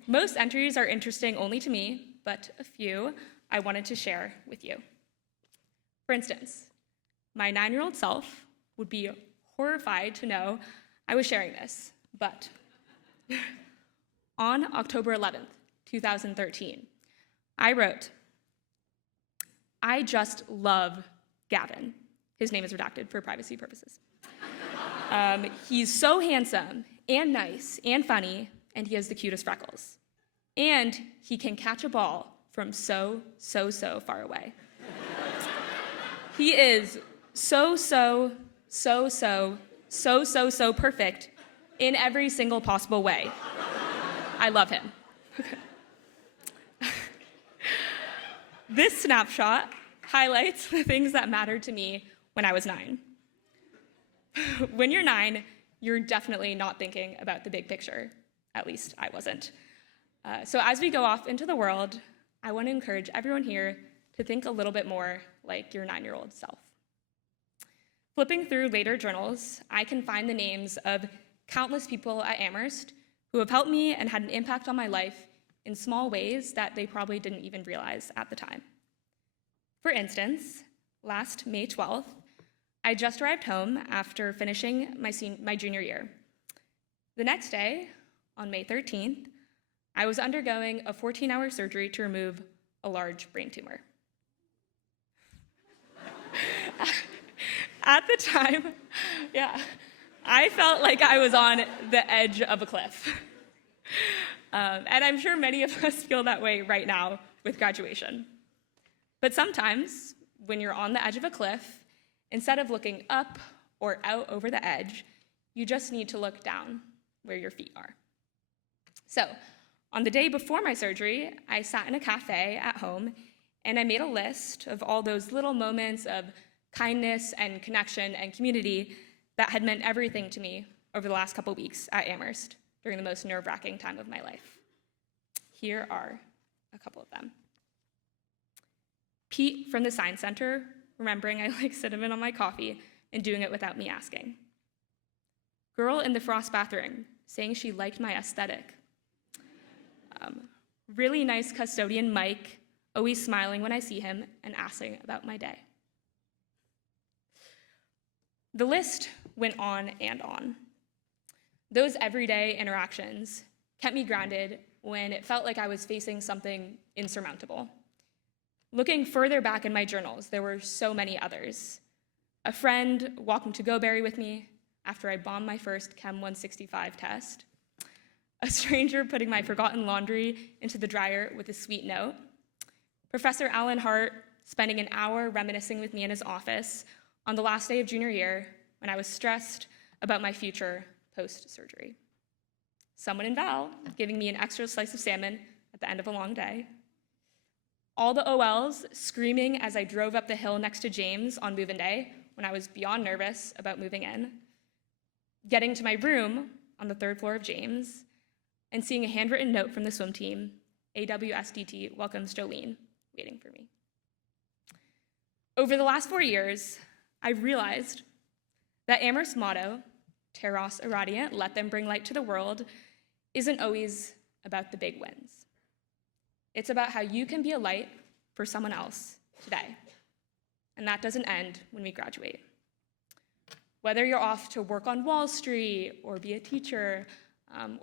Most entries are interesting only to me, but a few I wanted to share with you. For instance, my 9-year-old self would be horrified to know I was sharing this, but on October 11th, 2013, I wrote, "I just love Gavin." His name is redacted for privacy purposes. He's so handsome and nice and funny, and he has the cutest freckles. And he can catch a ball from so far away. He is so perfect in every single possible way. I love him. This snapshot highlights the things that mattered to me when I was 9. When you're 9, you're definitely not thinking about the big picture. At least I wasn't. So as we go off into the world, I want to encourage everyone here to think a little bit more like your 9-year-old self. Flipping through later journals, I can find the names of countless people at Amherst who have helped me and had an impact on my life in small ways that they probably didn't even realize at the time. For instance, last May 12th, I just arrived home after finishing my junior year. The next day, on May 13th, I was undergoing a 14-hour surgery to remove a large brain tumor. At the time, I felt like I was on the edge of a cliff. And I'm sure many of us feel that way right now with graduation. But sometimes, when you're on the edge of a cliff, instead of looking up or out over the edge, you just need to look down where your feet are. So, on the day before my surgery, I sat in a cafe at home and I made a list of all those little moments of kindness and connection and community that had meant everything to me over the last couple weeks at Amherst during the most nerve-wracking time of my life. Here are a couple of them. Pete from the Science Center, remembering I like cinnamon on my coffee and doing it without me asking. Girl in the Frost bathroom, saying she liked my aesthetic. Really nice custodian Mike, always smiling when I see him and asking about my day. The list went on and on. Those everyday interactions kept me grounded when it felt like I was facing something insurmountable. Looking further back in my journals, there were so many others. A friend walking to GoBerry with me after I bombed my first Chem 165 test. A stranger putting my forgotten laundry into the dryer with a sweet note. Professor Alan Hart spending an hour reminiscing with me in his office on the last day of junior year when I was stressed about my future post-surgery. Someone in Val giving me an extra slice of salmon at the end of a long day. All the OLs screaming as I drove up the hill next to James on move-in day when I was beyond nervous about moving in. Getting to my room on the 3rd floor of James and seeing a handwritten note from the swim team, AWSDT welcomes Jolene, waiting for me. Over the last 4 years, I've realized that Amherst's motto, Terras Irradiant, let them bring light to the world, isn't always about the big wins. It's about how you can be a light for someone else today. And that doesn't end when we graduate. Whether you're off to work on Wall Street or be a teacher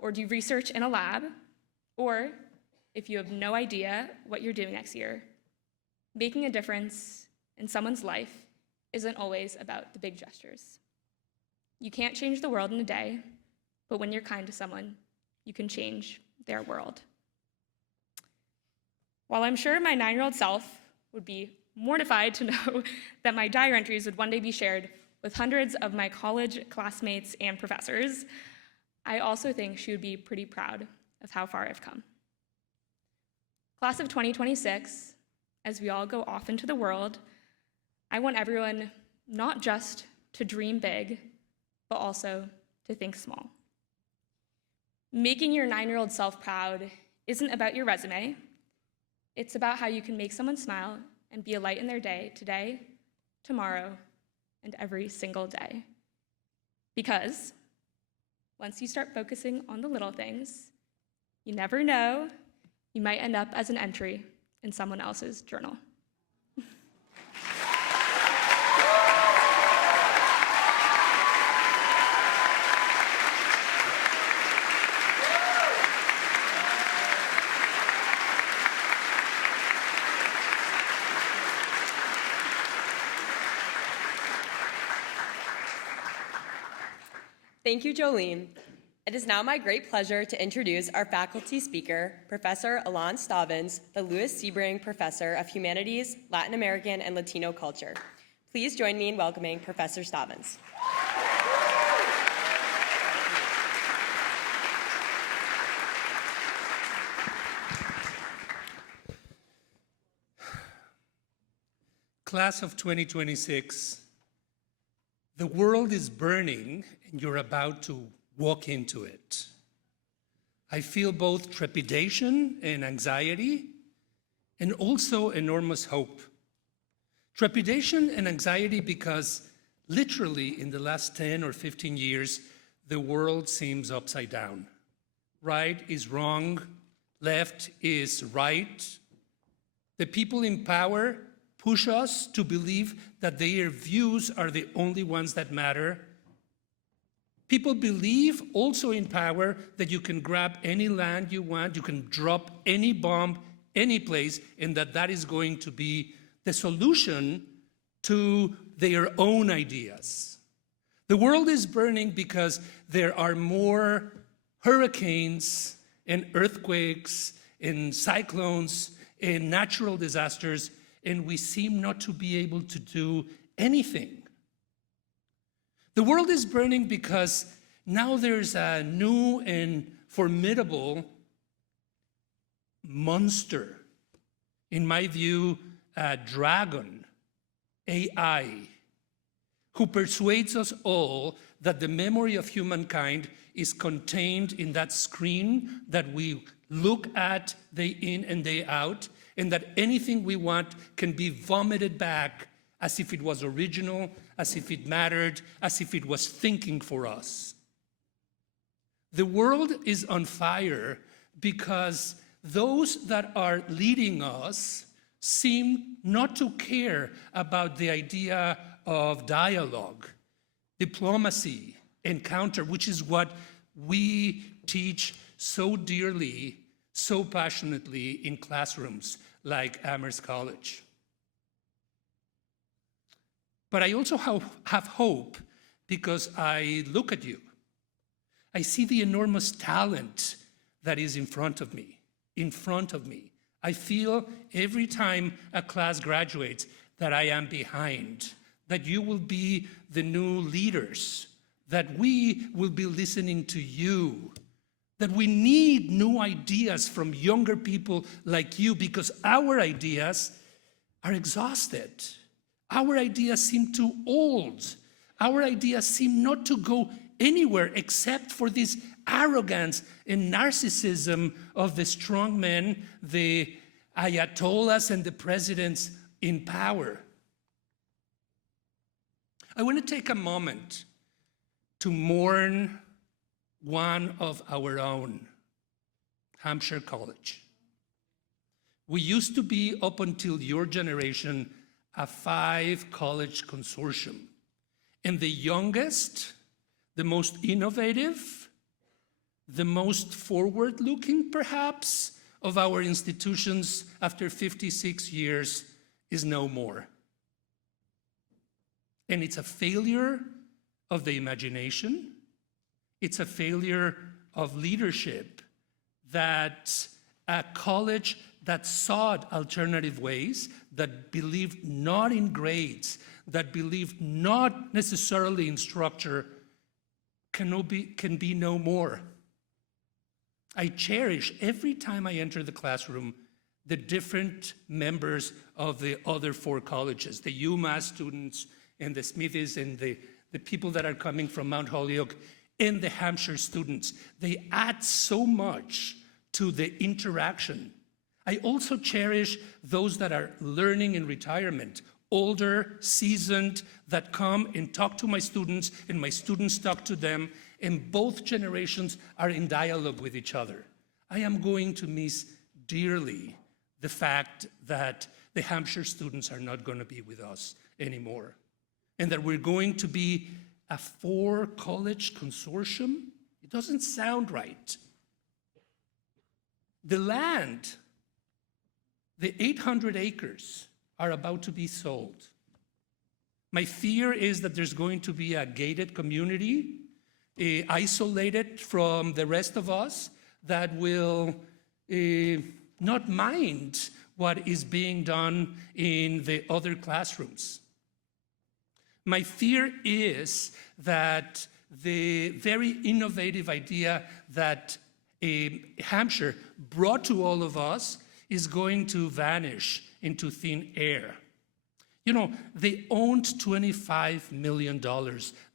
or do research in a lab, or if you have no idea what you're doing next year, making a difference in someone's life isn't always about the big gestures. You can't change the world in a day, but when you're kind to someone, you can change their world. While I'm sure my 9-year-old self would be mortified to know that my diary entries would one day be shared with hundreds of my college classmates and professors, I also think she would be pretty proud of how far I've come. Class of 2026, as we all go off into the world, I want everyone not just to dream big, but also to think small. Making your 9-year-old self proud isn't about your resume. It's about how you can make someone smile and be a light in their day today, tomorrow, and every single day. Because once you start focusing on the little things, you never know, you might end up as an entry in someone else's journal. Thank you, Jolene. It is now my great pleasure to introduce our faculty speaker, Professor Alon Stavins, the Lewis Sebring Professor of Humanities, Latin American, and Latino Culture. Please join me in welcoming Professor Stavins. Class of 2026, the world is burning and you're about to walk into it. I feel both trepidation and anxiety, and also enormous hope. Trepidation and anxiety because literally in the last 10 or 15 years, the world seems upside down. Right is wrong, left is right. The people in power push us to believe that their views are the only ones that matter. People believe also in power that you can grab any land you want, you can drop any bomb any place, and that is going to be the solution to their own ideas. The world is burning because there are more hurricanes and earthquakes and cyclones and natural disasters, and we seem not to be able to do anything. The world is burning because now there's a new and formidable monster, in my view, a dragon, AI, who persuades us all that the memory of humankind is contained in that screen that we look at day in and day out, and that anything we want can be vomited back as if it was original, as if it mattered, as if it was thinking for us. The world is on fire because those that are leading us seem not to care about the idea of dialogue, diplomacy, encounter, which is what we teach so dearly, so passionately in classrooms like Amherst College. But I also have hope because I look at you. I see the enormous talent that is in front of me. I feel every time a class graduates that I am behind, that you will be the new leaders, that we will be listening to you, that we need new ideas from younger people like you because our ideas are exhausted. Our ideas seem too old. Our ideas seem not to go anywhere except for this arrogance and narcissism of the strong men, the ayatollahs and the presidents in power. I want to take a moment to mourn one of our own, Hampshire College. We used to be, up until your generation, a 5-college consortium. And the youngest, the most innovative, the most forward-looking, perhaps, of our institutions after 56 years is no more. And it's a failure of the imagination. It's a failure of leadership that a college that sought alternative ways, that believed not in grades, that believed not necessarily in structure, can be no more. I cherish every time I enter the classroom the different members of the other 4 colleges, the UMass students and the Smithies and the people that are coming from Mount Holyoke and the Hampshire students. They add so much to the interaction. I also cherish those that are learning in retirement, older, seasoned, that come and talk to my students and my students talk to them, and both generations are in dialogue with each other. I am going to miss dearly the fact that the Hampshire students are not going to be with us anymore, and that we're going to be a 4-college consortium. It doesn't sound right. The land, the 800 acres, are about to be sold. My fear is that there's going to be a gated community, isolated from the rest of us, that will not mind what is being done in the other classrooms. My fear is that the very innovative idea that Hampshire brought to all of us is going to vanish into thin air. You know, they owned $25 million.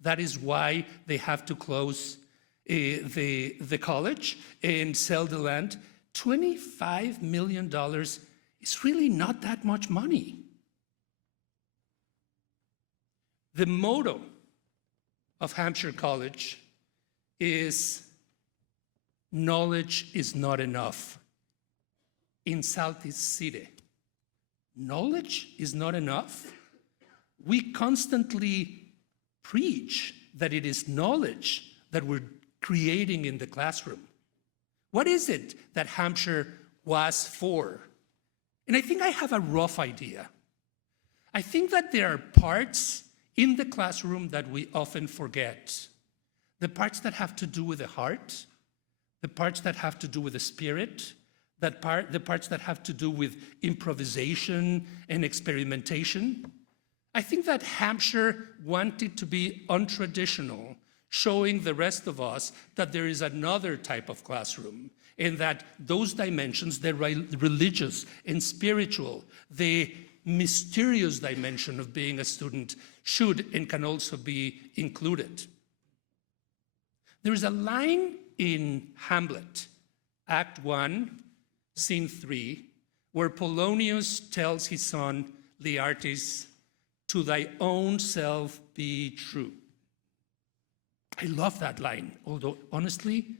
That is why they have to close the college and sell the land. $25 million is really not that much money. The motto of Hampshire College is knowledge is not enough. In Southeast City, knowledge is not enough. We constantly preach that it is knowledge that we're creating in the classroom. What is it that Hampshire was for? And I think I have a rough idea. I think that there are parts in the classroom that we often forget. The parts that have to do with the heart, the parts that have to do with the spirit, the parts that have to do with improvisation and experimentation. I think that Hampshire wanted to be untraditional, showing the rest of us that there is another type of classroom, and that those dimensions, the religious and spiritual, the mysterious dimension of being a student, should and can also be included. There is a line in Hamlet, Act 1, Scene 3, where Polonius tells his son, Laertes, "To thy own self be true." I love that line, although honestly,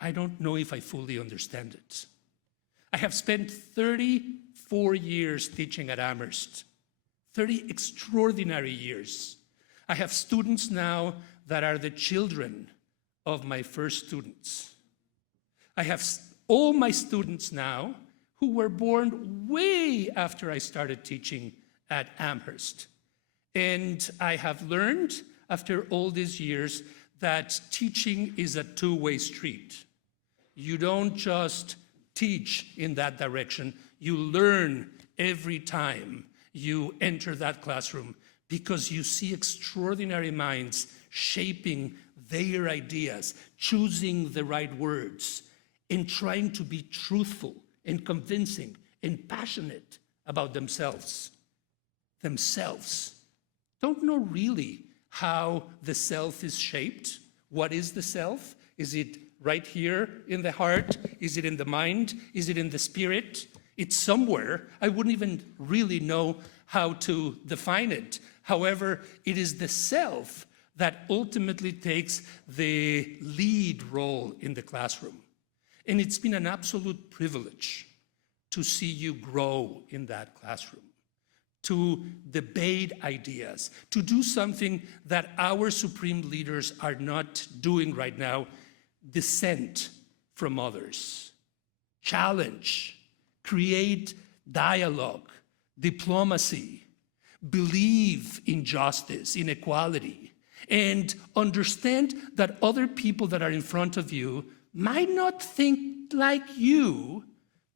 I don't know if I fully understand it. I have spent 34 years teaching at Amherst, 30 extraordinary years. I have students now that are the children of my first students. I have all my students now who were born way after I started teaching at Amherst. And I have learned after all these years that teaching is a two-way street. You don't just teach in that direction, you learn every time you enter that classroom, because you see extraordinary minds shaping their ideas, choosing the right words, and trying to be truthful and convincing and passionate about themselves. Themselves. Don't know really how the self is shaped. What is the self? Is it right here in the heart? Is it in the mind? Is it in the spirit? It's somewhere. I wouldn't even really know how to define it. However, it is the self that ultimately takes the lead role in the classroom. And it's been an absolute privilege to see you grow in that classroom, to debate ideas, to do something that our supreme leaders are not doing right now, dissent from others, challenge, create dialogue, diplomacy, believe in justice, in equality, and understand that other people that are in front of you might not think like you,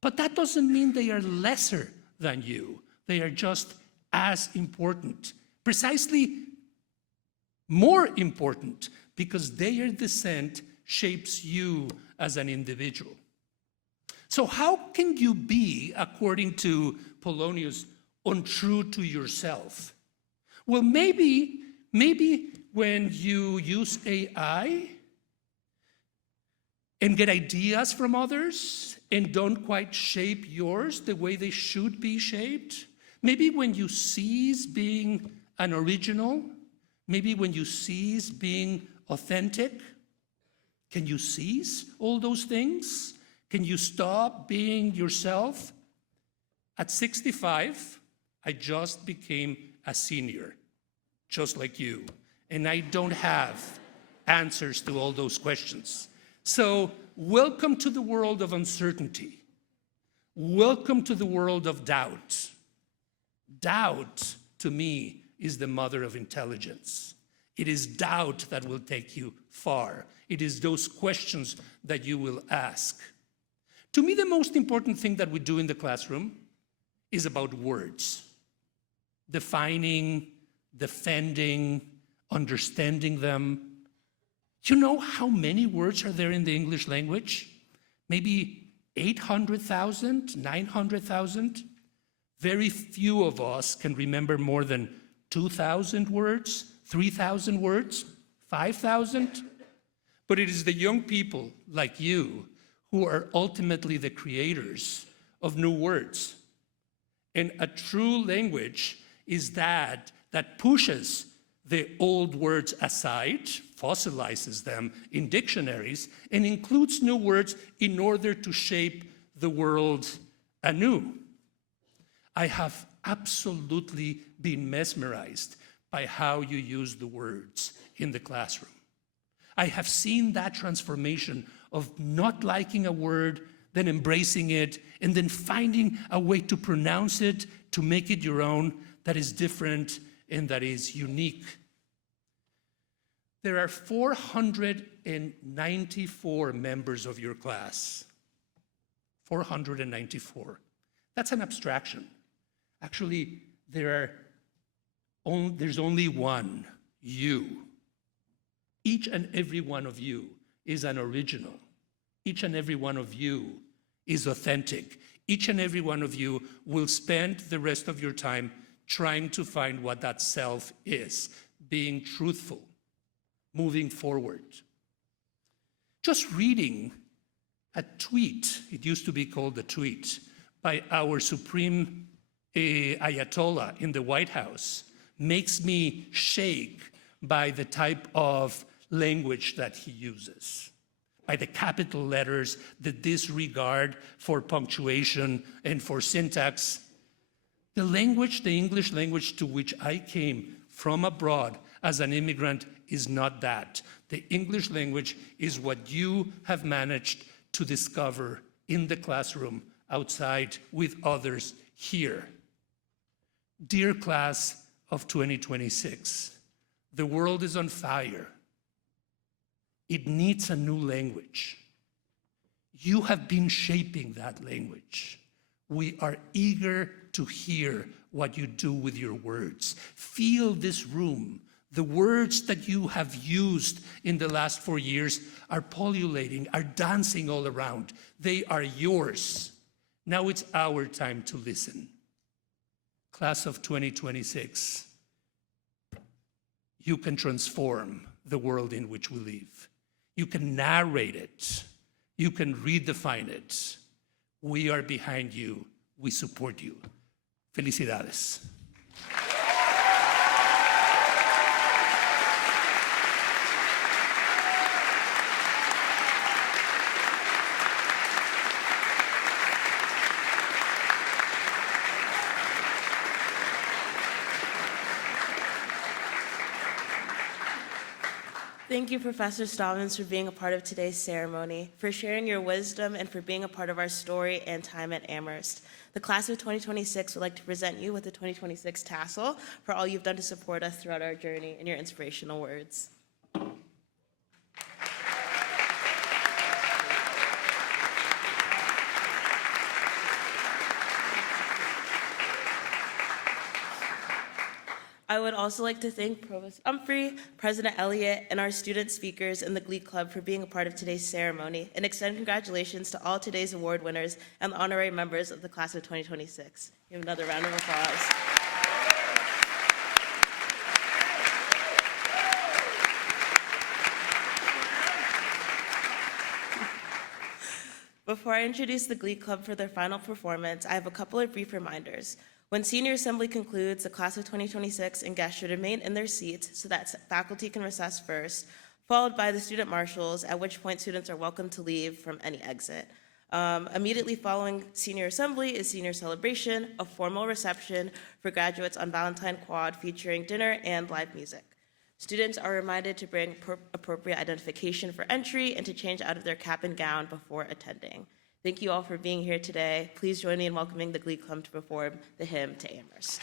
but that doesn't mean they are lesser than you. They are just as important, precisely more important, because their dissent shapes you as an individual. So how can you be, according to Polonius, untrue to yourself? Well, maybe when you use AI and get ideas from others and don't quite shape yours the way they should be shaped, maybe when you cease being an original, maybe when you cease being authentic. Can you cease all those things? Can you stop being yourself? At 65, I just became a senior, just like you. And I don't have answers to all those questions. So welcome to the world of uncertainty. Welcome to the world of doubt. Doubt, to me, is the mother of intelligence. It is doubt that will take you far. It is those questions that you will ask. To me, the most important thing that we do in the classroom is about words. Defining, defending, understanding them. You know how many words are there in the English language? Maybe 800,000, 900,000? Very few of us can remember more than 2,000 words, 3,000 words, 5,000. But it is the young people like you who are ultimately the creators of new words. And a true language is that pushes the old words aside, fossilizes them in dictionaries, and includes new words in order to shape the world anew. I have absolutely been mesmerized by how you use the words in the classroom. I have seen that transformation of not liking a word, then embracing it, and then finding a way to pronounce it, to make it your own, that is different and that is unique. There are 494 members of your class. 494. That's an abstraction. Actually, there's only one, you. Each and every one of you is an original. Each and every one of you is authentic. Each and every one of you will spend the rest of your time trying to find what that self is, being truthful, moving forward. Just reading a tweet, it used to be called a tweet, by our supreme Ayatollah in the White House makes me shake by the type of language that he uses, by the capital letters, the disregard for punctuation and for syntax. The language, the English language to which I came from abroad as an immigrant is not that. The English language is what you have managed to discover in the classroom, outside, with others here. Dear class of 2026, the world is on fire. It needs a new language. You have been shaping that language. We are eager to hear what you do with your words. Feel this room. The words that you have used in the last 4 years are pullulating, are dancing all around. They are yours. Now it's our time to listen. Class of 2026, you can transform the world in which we live. You can narrate it. You can redefine it. We are behind you. We support you. Felicidades. Thank you, Professor Stallings, for being a part of today's ceremony, for sharing your wisdom, and for being a part of our story and time at Amherst. The class of 2026 would like to present you with the 2026 tassel for all you've done to support us throughout our journey and your inspirational words. I would also like to thank Provost Humphrey, President Elliott, and our student speakers in the Glee Club for being a part of today's ceremony, and extend congratulations to all today's award winners and the honorary members of the class of 2026. Give another round of applause. Before I introduce the Glee Club for their final performance, I have a couple of brief reminders. When Senior Assembly concludes, the class of 2026 and guests should remain in their seats so that faculty can recess first, followed by the student marshals, at which point students are welcome to leave from any exit. Immediately following Senior Assembly is Senior Celebration, a formal reception for graduates on Valentine Quad featuring dinner and live music. Students are reminded to bring appropriate identification for entry and to change out of their cap and gown before attending. Thank you all for being here today. Please join me in welcoming the Glee Club to perform the hymn to Amherst.